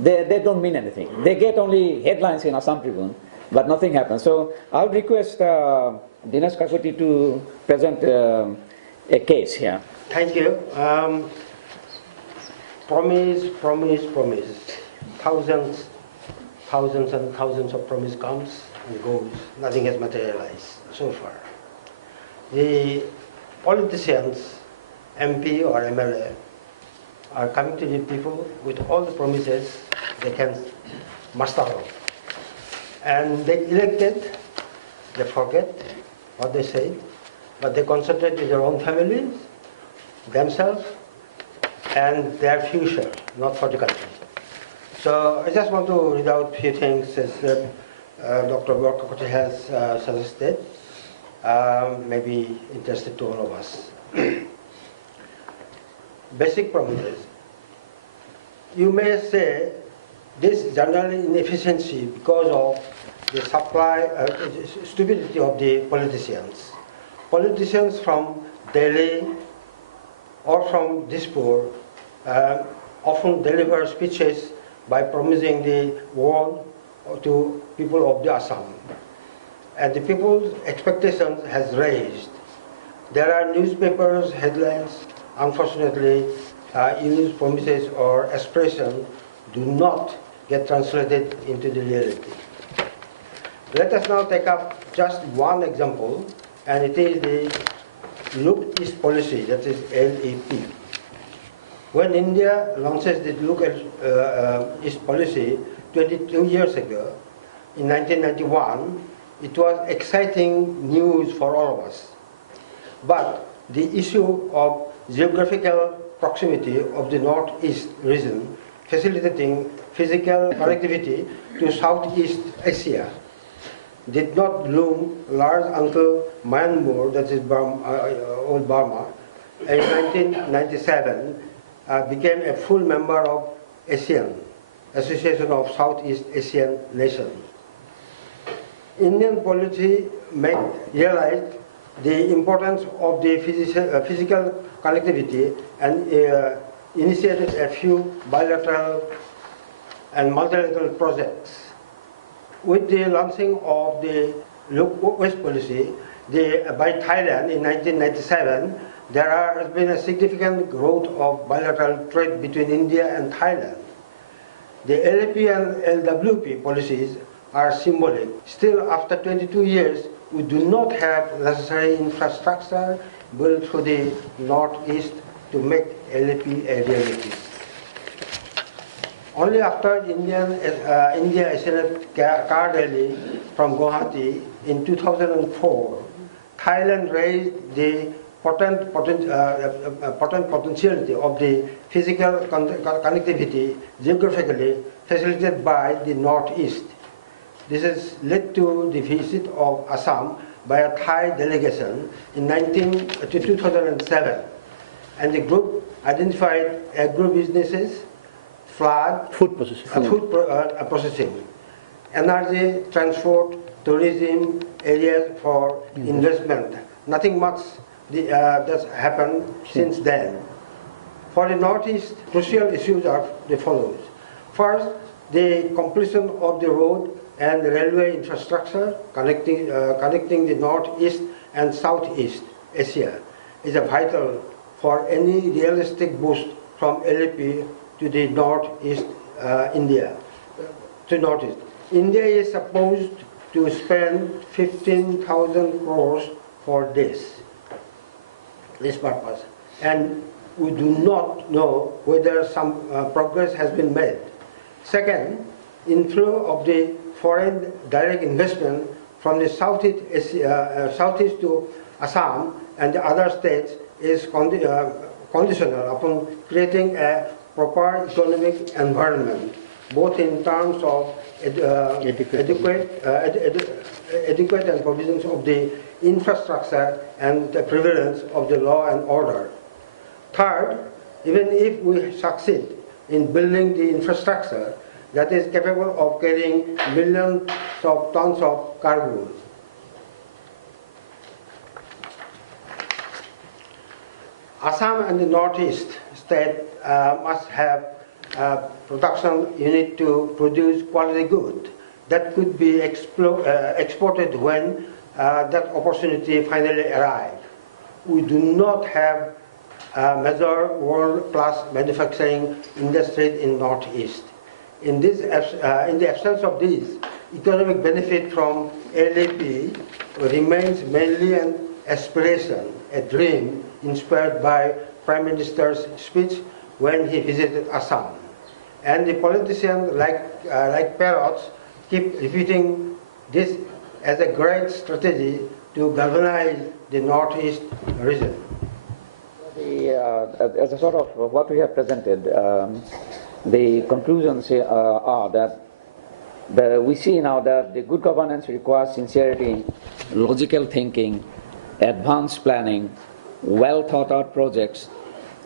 They don't mean anything. They get only headlines in Assam Tribune, but nothing happens. So I'll request Dinesh Kakuti to present a case here. Thank you. Promise. Thousands and thousands of promise comes and goes. Nothing has materialized so far. The politicians, MP or MLA, are coming to the people with all the promises they can muster off. And they elected, they forget what they say, but they concentrate on their own family, themselves, and their future, not for the country. So I just want to read out a few things that Dr. Kakuti has suggested, maybe interested to all of us. Basic promises. You may say this general inefficiency because of the stupidity of the politicians. Politicians from Delhi or from Dispur often deliver speeches by promising the world to people of the Assam. And the people's expectation has raised. There are newspapers, headlines. Unfortunately, use promises or expressions do not get translated into the reality. Let us now take up just one example, and it is the Look East policy, that is LEP. When India launches the Look East policy 22 years ago, in 1991, it was exciting news for all of us. But the issue of geographical proximity of the Northeast region, facilitating physical connectivity to Southeast Asia, did not loom large until Myanmar, that is old Burma, in 1997 became a full member of ASEAN, Association of Southeast Asian Nations. Indian policy realized the importance of the physical connectivity and initiated a few bilateral and multilateral projects. With the launching of the Look West policy by Thailand in 1997, there has been a significant growth of bilateral trade between India and Thailand. The LAP and LWP policies are symbolic. Still, after 22 years, we do not have necessary infrastructure built through the Northeast to make LAP a reality. Only after India ascended car rally from Guwahati in 2004, Thailand raised the potent potentiality of the physical connectivity geographically facilitated by the Northeast. This has led to the visit of Assam by a Thai delegation in 2007, and the group identified agro-businesses, food processing, energy, transport, tourism areas for investment. Nothing much that's happened since then. For the Northeast, crucial issues are the following. First, the completion of the road and railway infrastructure connecting the Northeast and Southeast Asia is vital for any realistic boost from LAP to the Northeast India. India is supposed to spend 15,000 crores for this purpose, and we do not know whether some progress has been made. Second, inflow of the foreign direct investment from the southeast to Assam and the other states is conditional upon creating a proper economic environment, both in terms of adequate and provisions of the infrastructure and the prevalence of the law and order. Third, even if we succeed in building the infrastructure that is capable of carrying millions of tons of cargo, Assam and the Northeast state must have a production unit to produce quality goods that could be exported when that opportunity finally arrives. We do not have a major world-class manufacturing industry in Northeast. In the absence of this, economic benefit from LAP remains mainly an aspiration, a dream inspired by Prime Minister's speech when he visited Assam. And the politicians, like parrots, keep repeating this as a great strategy to galvanize the Northeast region. As a sort of what we have presented, the conclusions are that we see now that the good governance requires sincerity, logical thinking, advanced planning, well thought out projects,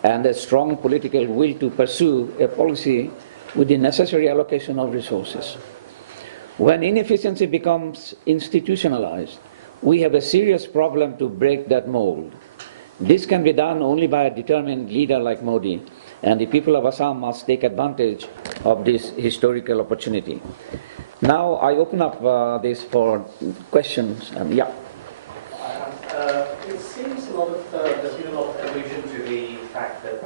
and a strong political will to pursue a policy with the necessary allocation of resources. When inefficiency becomes institutionalized, we have a serious problem to break that mold. This can be done only by a determined leader like Modi, and the people of Assam must take advantage of this historical opportunity. Now I open up this for questions. Yeah. It seems a lot of there's been a lot of allusion to the fact that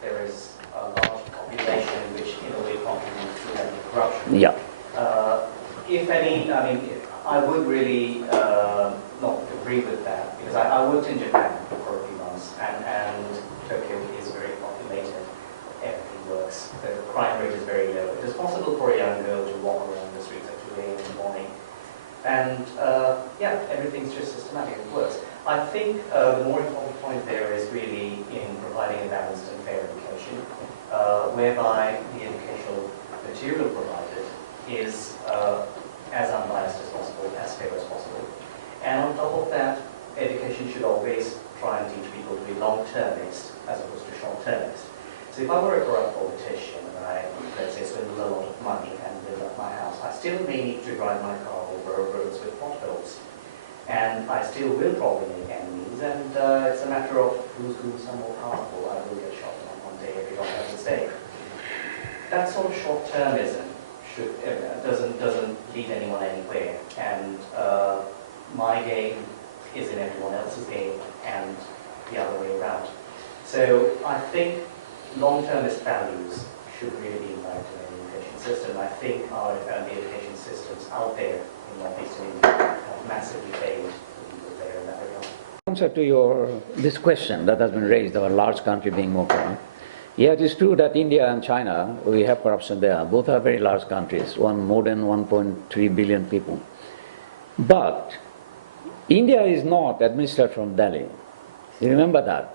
there is a large population which in a way contributes to corruption. Yeah. If any, I mean, I would really not agree with if I were a corrupt politician and I, let's say, spend a lot of money and build up my house, I still may need to drive my car over roads with potholes. And I still will probably make enemies, and it's a matter of who's more powerful. I will get shot on one day if you don't have to say. That sort of short-termism doesn't lead anyone anywhere, and my game is in everyone else's game, and the other way around. So I think long-termist values should really be invited in the education system. I think our education systems out there in Northeast Asia have massively failed to do better in that regard. Answer to this question that has been raised about a large country being more corrupt. Yeah, it is true that India and China, we have corruption there. Both are very large countries, more than 1.3 billion people. But India is not administered from Delhi. You remember that.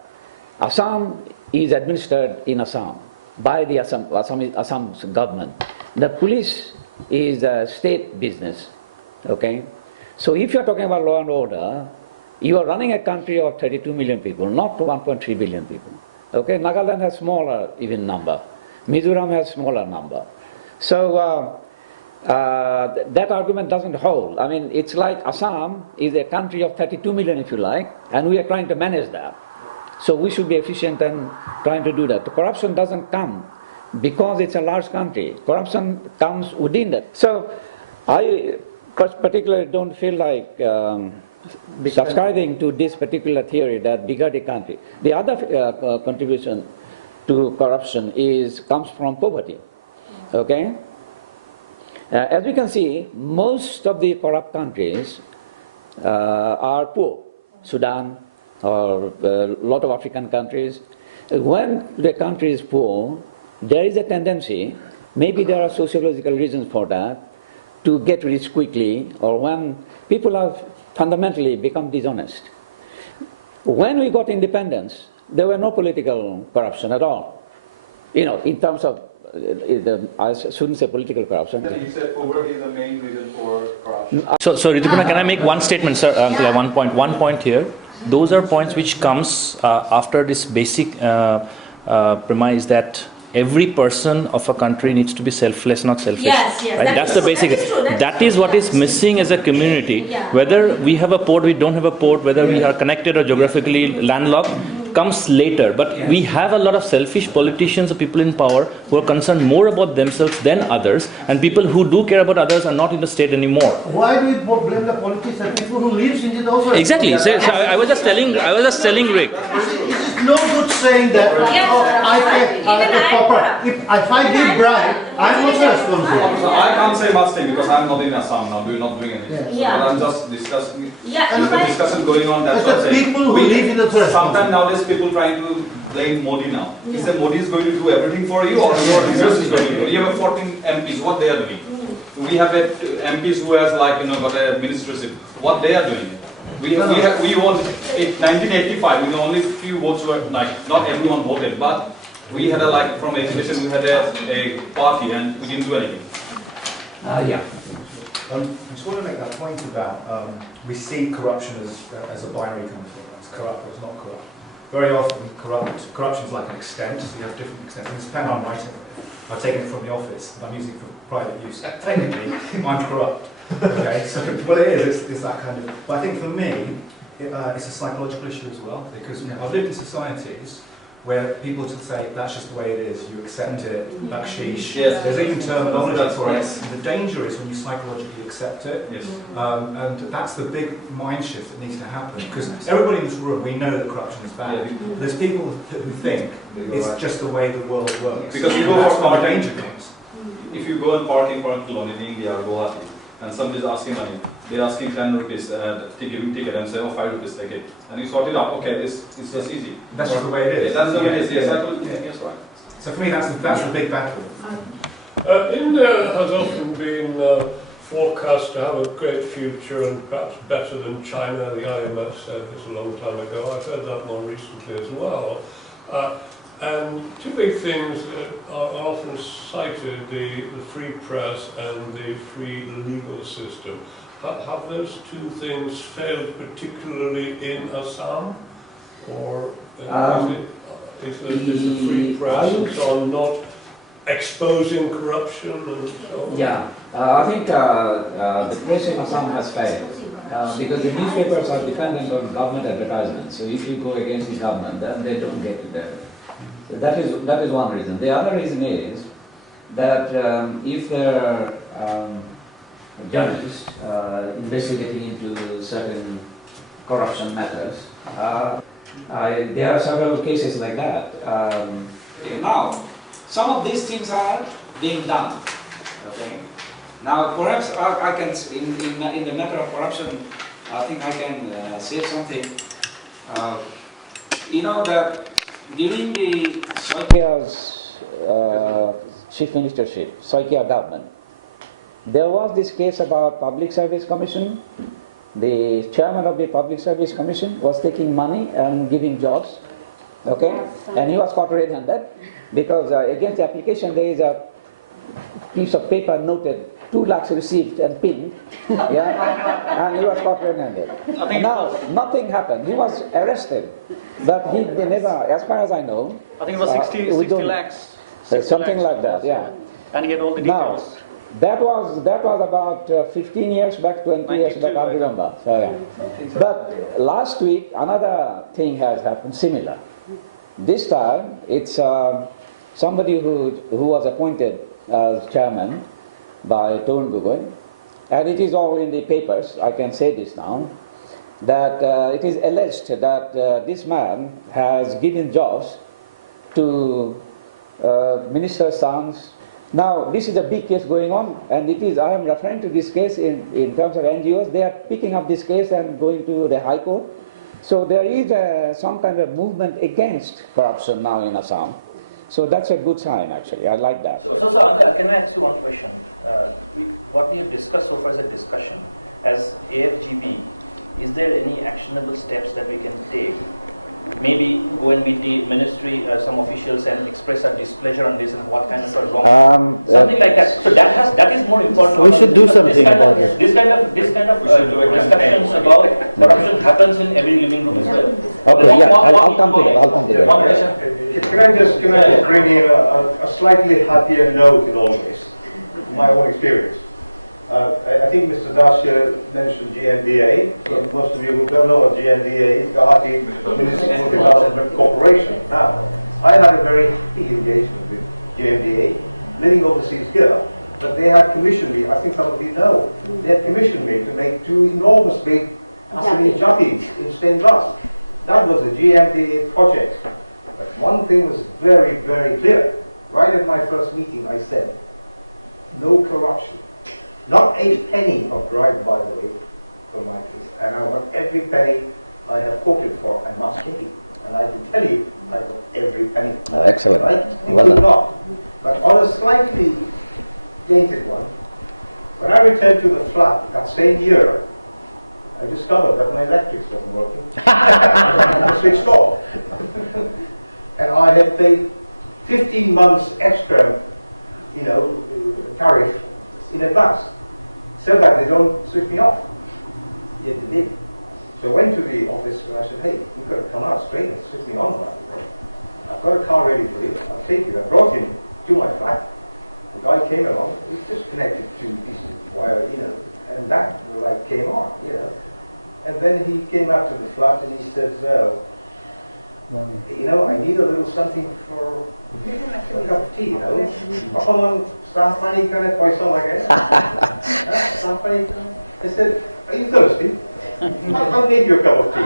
Assam is administered in Assam by the Assam's government. The police is a state business, okay? So if you're talking about law and order, you are running a country of 32 million people, not 1.3 billion people. Okay, Nagaland has smaller even number. Mizoram has smaller number. So that argument doesn't hold. I mean, it's like Assam is a country of 32 million, if you like, and we are trying to manage that. So we should be efficient and trying to do that. The corruption doesn't come because it's a large country. Corruption comes within that. So I particularly don't feel like subscribing to this particular theory that bigger the country. The other contribution to corruption comes from poverty. Okay? As we can see, most of the corrupt countries are poor. Sudan or a lot of African countries. When the country is poor, there is a tendency, maybe there are sociological reasons for that, to get rich quickly, or when people have fundamentally become dishonest. When we got independence, there were no political corruption at all. You know, in terms of, I shouldn't say political corruption. You said poverty is the main reason for corruption. So Ritukuna, can I make one statement, sir? Yeah, one point here. Those are points which comes after this basic premise that every person of a country needs to be selfless, not selfish. Yes, right? That's the basic. That is what is missing as a community. Yeah. Whether we have a port, we don't have a port, whether we are connected or geographically landlocked, comes later. But we have a lot of selfish politicians or people in power who are concerned more about themselves than others, and people who do care about others are not in the state anymore. Why do you blame the politicians? People who live in it also. Exactly. So I was just telling Rick. It is no good saying that. If I give bribe, I'm also responsible. So I can't say much thing because I'm not in Assam now. We're not doing anything. Yeah. But I'm just discussing. Yeah. There's a discussion going on. That's what I'm saying. People who live in the forest. Sometimes nowadays people trying to blame Modi now. Is that Modi is going to do everything for you, or your research is going to do? You have 14 MPs. What they are doing? We have MPs who has got a ministership. What they are doing? We won in 1985. We only few votes were not everyone voted, but we had from education we had a party and we didn't do anything. Yeah. I just want to make that point about we see corruption as a binary kind of thing. It's corrupt or it's not corrupt. Very often corruption is like an extent, so you have different extents. In this pen I'm writing with, I've taken it from the office, I'm using it for private use. Technically, I'm corrupt. Okay, so what it is, it's that kind of. But I think for me, it's a psychological issue as well, because I've lived in societies where people just say that's just the way it is, you accept it, baksheesh. Yes. There's even terminology for it. The danger is when you psychologically accept it, and that's the big mind shift that needs to happen. Because everybody in this room, we know that corruption is bad. There's people who think it's just the way the world works. Because you go for party, danger comes. If you go and party in in India or Guwahati, and somebody is asking money, they're asking 10 rupees, ticket, and say, 5 rupees, take it. And you sort it out, okay, it's just easy. That's just the way it is. That's the way it is, yes, right. So for me, that's the big battle. India has often been forecast to have a great future and perhaps better than China. The IMF said this a long time ago. I've heard that more recently as well. And two big things that are often cited, the free press and the free legal system. Have those two things failed particularly in Assam? Or Is there a free press and so on, not exposing corruption and so on? Yeah, I think the press in Assam has failed because the newspapers are dependent on government advertisements. So if you go against the government, then they don't get it there. So that is one reason. The other reason is that if there are journalists investigating into certain corruption matters, there are several cases like that. Now, some of these things are being done. Okay. Now, perhaps I can, in the matter of corruption, I think I can say something. You know that during the Saikia's chief ministership, Saikia government, there was this case about Public Service Commission. The chairman of the Public Service Commission was taking money and giving jobs, okay, and he was caught red-handed because against the application there is a piece of paper noted 2 lakhs received and pinned, yeah, and he was caught red-handed. Now nothing happened. He was arrested, but they never, as far as I know, I think it was 60 lakhs. Something like that, yeah. And he had all the details. Now, that was about 15 years back, 20 years back, I remember. So, yeah. But last week, another thing has happened similar. This time, it's somebody who was appointed as chairman by Tarun Gogoi, and it is all in the papers, I can say this now, that it is alleged that this man has given jobs to minister's sons. Now, this is a big case going on, and I am referring to this case in terms of NGOs. They are picking up this case and going to the High Court. So there is some kind of movement against corruption now in Assam. So that's a good sign, actually. I like that. So can I ask you one question? What we have discussed so far is a discussion. As AFGB, is there any actionable steps that we can take? Maybe go and meet the ministry, some officials, and express our displeasure on this and what kind of wrong, something like that. So that is more important. We should do something about it. This kind of discussions about corruption happens in every living room as well. Okay, yeah, I'll come to that. I'll come to that. One question. Can I just bring in a slightly happier note in all this, my own experience. I think Mr. Dasya mentioned GNDA. So most of you who don't know what GNDA is, Guwahati Municipal Development Corporation. Now, I had a very happy engagement with GNDA, living overseas here, but they had commissioned me, I think some of you know, they had commissioned me to make 2 enormous big Assamese japis in stained glass. That was a GMDA project. But one thing was very, very clear. Right at my first meeting, I said, no corruption. Not a penny of bribe, by the way, for my case. And I want every penny I have quoted for, I must take it. And I can tell you, I got every penny. Excellent. Right? You could not. But on a slightly dated one, when I returned to the flat that same year, I discovered that my electrics wasn't working. I switched off. And I had paid 15 months extra, tariff in advance, so that they don't switch me off. Yet they did. So I went to the office and I said, hey, you've got to come out straight and switch me on, by the way. I've got a car ready for you, I'll take you. I brought him to my flat. The guy came along, he just connected 2 pieces of wire, and that light came on, And then he came up to the flat and he said, I need a little something for a cup of tea, Staff money kind of poison, I guess. Staff money. I said, are you thirsty? I'll make you a cup of tea.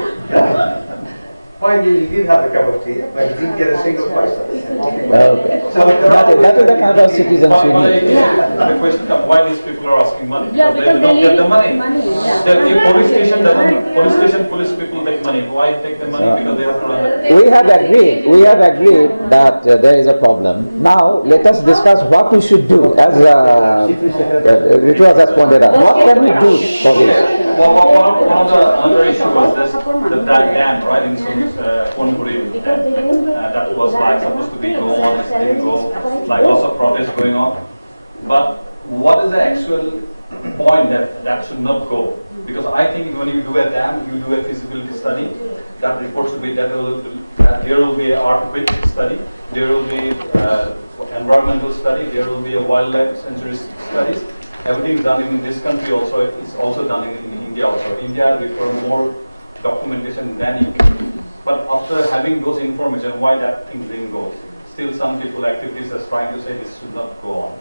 Finally, he did have a cup of tea, but he didn't get a single paisa. Okay. So that is the kind of citizens we need. The question of why these people are asking money. Yeah, because they do not get the money. Yeah. Police station, police people take money. Why take the money? Because they have to run the... We have agreed that there is a problem. Now, let us discuss what we should do, as Ritu has pointed out. What can we do for this? Well, another issue was this, the dam, right, in Ponpuri, that was supposed to be go on, didn't go, lots of protests going on. But what is the actual point that should not go? Because I think when you do a dam, you do a feasibility study, that report should be, that will there will be an earthquake study, there will be environmental study, there will be a wildlife sanctuary studies. Everything is done in this country also, it's also done in India also. India requires more documentation than UK. But after having those information, why that thing didn't go? Still some people, activists are trying to say this should not go on.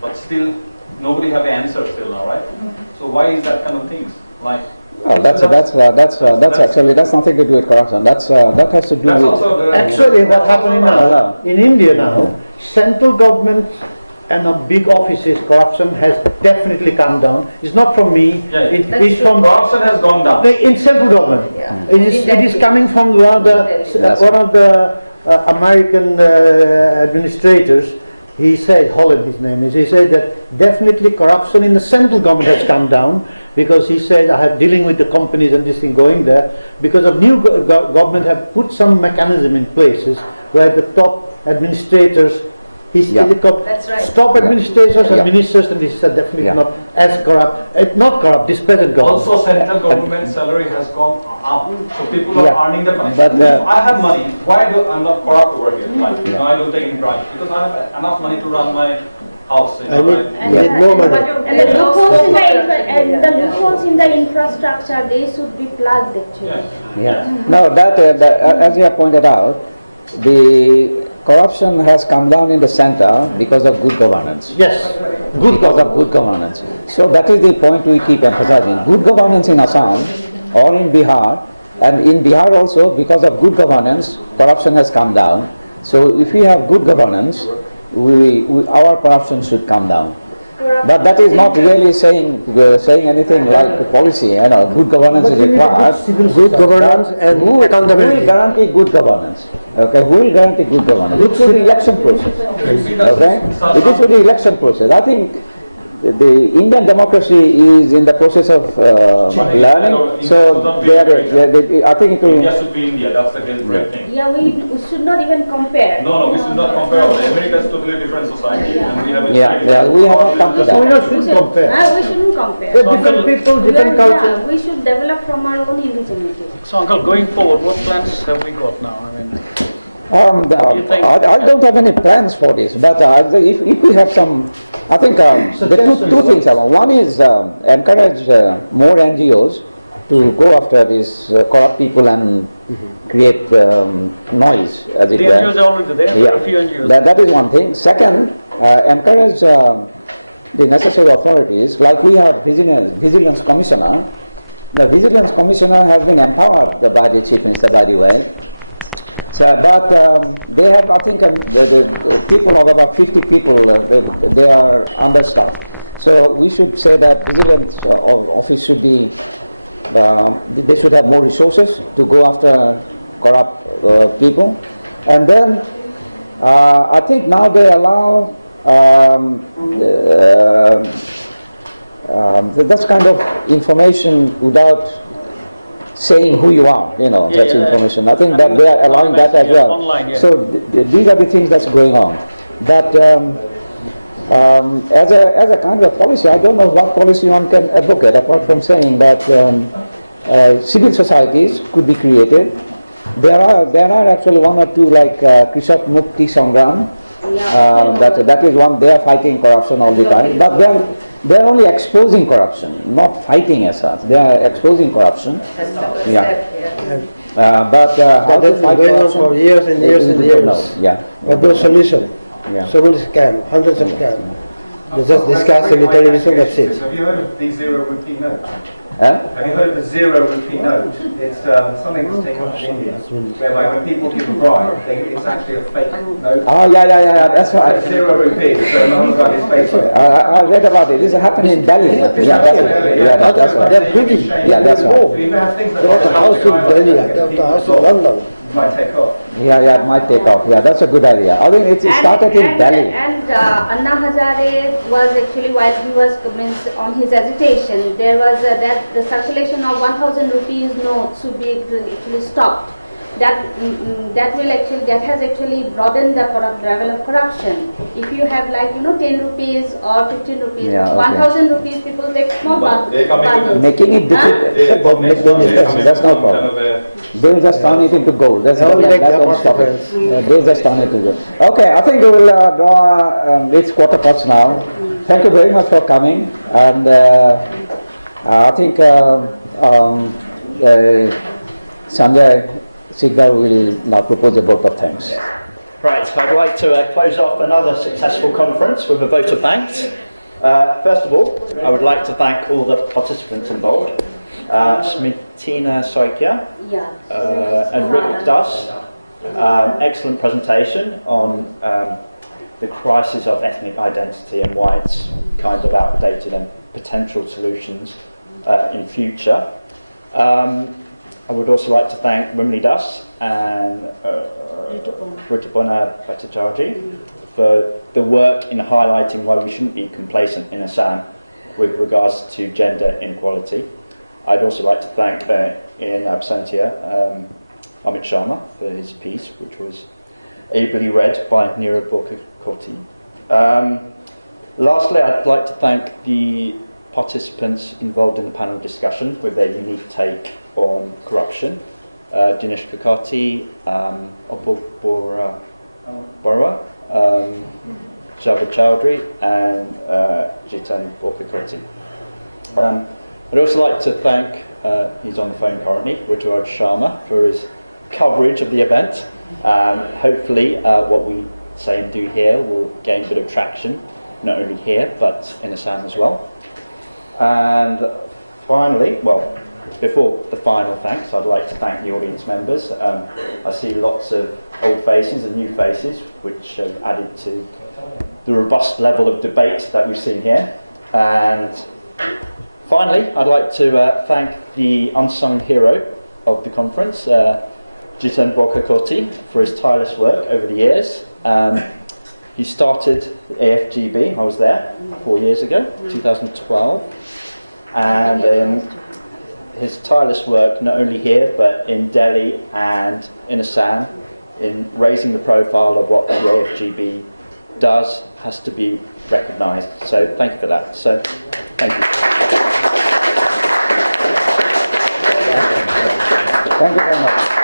But still, nobody have an answer still now, right? So why is that kind of things? Like, well, that's nothing to do with corruption. That has to do with. Actually, what's happening now in India now, central government and a big offices corruption has definitely come down. It's not from me. Yeah, it's from corruption has gone down in central government. Yeah. It is coming from one of the American administrators. He said, Holland his name is, he said that definitely corruption in the central government has come down, because he said, I have dealing with the companies and this thing going there, because of new government have put some mechanism in places where the top administrators, top administrators and ministers, and this is definitely not as corrupt, not corrupt, this present government. Also central government salary has gone up, so people are earning the money. But if I have money, why do I'm not corrupt over here? Like, I don't take any bribe, because I have enough money to run my house. I need more money. And the loopholes in the infrastructure, they should be plugged actually. No, as you have pointed out, the corruption has come down in the center because of good governance. Yes, good governance. So that is the point we keep emphasizing. Good governance in Assam or in Bihar, and in Bihar also, because of good governance, corruption has come down. So if we have good governance, our corruption should come down. But that is not really saying anything like the policy. Good governance is required. Good governance and accountability. Who will guarantee good governance? Okay, who will guarantee good governance? It is through the election process. Okay, it is through the election process. I think the Indian democracy is in the process of learning. So I think it will. India should be India. That's the great thing. Yeah, we should not even compare. No, we should not compare. America is totally different society, and we have a we have not come to that. So we shouldn't compare. We shouldn't compare. Different people, different culture. We should develop from our own indigeneity. So, Uncle, going forward, what plans have we got now? I mean, I don't have any plans for this, but if we have some, I think the two things. One is encourage more NGOs to go after these corrupt people and create noise, as it were. The NGOs are already there. There are a few NGOs. That is one thing. Second, encourage the necessary authorities, like we have Vigilance Commissioner. The Vigilance Commissioner has been empowered by the Chief Minister, by the way. So, but they have, I think, the people of about 50 people, they are understaffed. So we should say that Vigilance Office should be, they should have more resources to go after corrupt people. And then I think now they allow that's kind of information without saying who you are, that's information. I think that they are allowing that as well. Online, So these are the things that's going on. But as a kind of policy, I don't know what policy one can advocate, apart from saying that civil societies could be created. There are actually one or two, like Krishak Mukti Sangram. That is one. They are fighting corruption all the time, but they are only exposing corruption, not fighting as such. They are exposing corruption. But how to fight going corruption? on for years and years and years. But no solution. So many scams, hundreds of scams. They just discuss in the television, that's it. Have you heard of the zero rupee note? Have you heard of the zero rupee note? It's something that's taken off in India, whereby when people give a bribe, it's actually a fake note. That's right. It's 0 rupee, so no one's got his face on it. I read about it. This is happening in Delhi. That's right. They're British. That's right. So you have things that They have a house in Delhi, they have a house in London. might take off. It might take off. That's a good idea. I think it started in Delhi. And Anna Hazare was actually, while he was on his agitation, there was that the circulation of 1,000 rupees notes should be actually stopped. that has actually broadened the level of corruption. If you have 10 rupees or 15 rupees, 1,000 rupees, people take small bundles. Making it difficult, that's no problem. They will just turn it into gold. That's that won't stop it. They just turn it into gold. Okay, I think we will draw it's 4:15 now. Thank you very much for coming, and I think Sanjay Sigdar will now propose a vote of thanks. Right, I'd like to close off another successful conference with a vote of thanks. First of all, I would like to thank all the participants involved. Smitina Soikia and Rick Das. Excellent presentation on the crisis of ethnic identity and why it's kind of outdated and potential solutions in future. I would also like to thank Wimli Das and Ritupona Bhattacharjee for the work in highlighting why we shouldn't be complacent in Assam with regards to gender inequality. I'd also like to thank, in absentia, Amit Sharma for his piece, which was ably read by Neera Borkakoti. Lastly, I'd like to thank the participants involved in the panel discussion with their unique take on corruption. Dinesh Kakati, Borua, Javed Chowdhury, and Jitan Borkakoti. I'd also like to thank, he's on the phone currently, Ruturaj Sharma for his coverage of the event. Hopefully what we say and do here will gain a bit of traction, not only here, but in Assam as well. And finally, well, before the final thanks, I'd like to thank the audience members. I see lots of old faces and new faces, which have added to the robust level of debate that we've seen here. And finally, I'd like to thank the unsung hero of the conference, Jitan Borkakoti, for his tireless work over the years. He started the AFGB, I was there 4 years ago, 2012, and his tireless work not only here but in Delhi and in Assam in raising the profile of what the AFGB does has to be recognised. So thank you for that. So thank you. Thank you very much.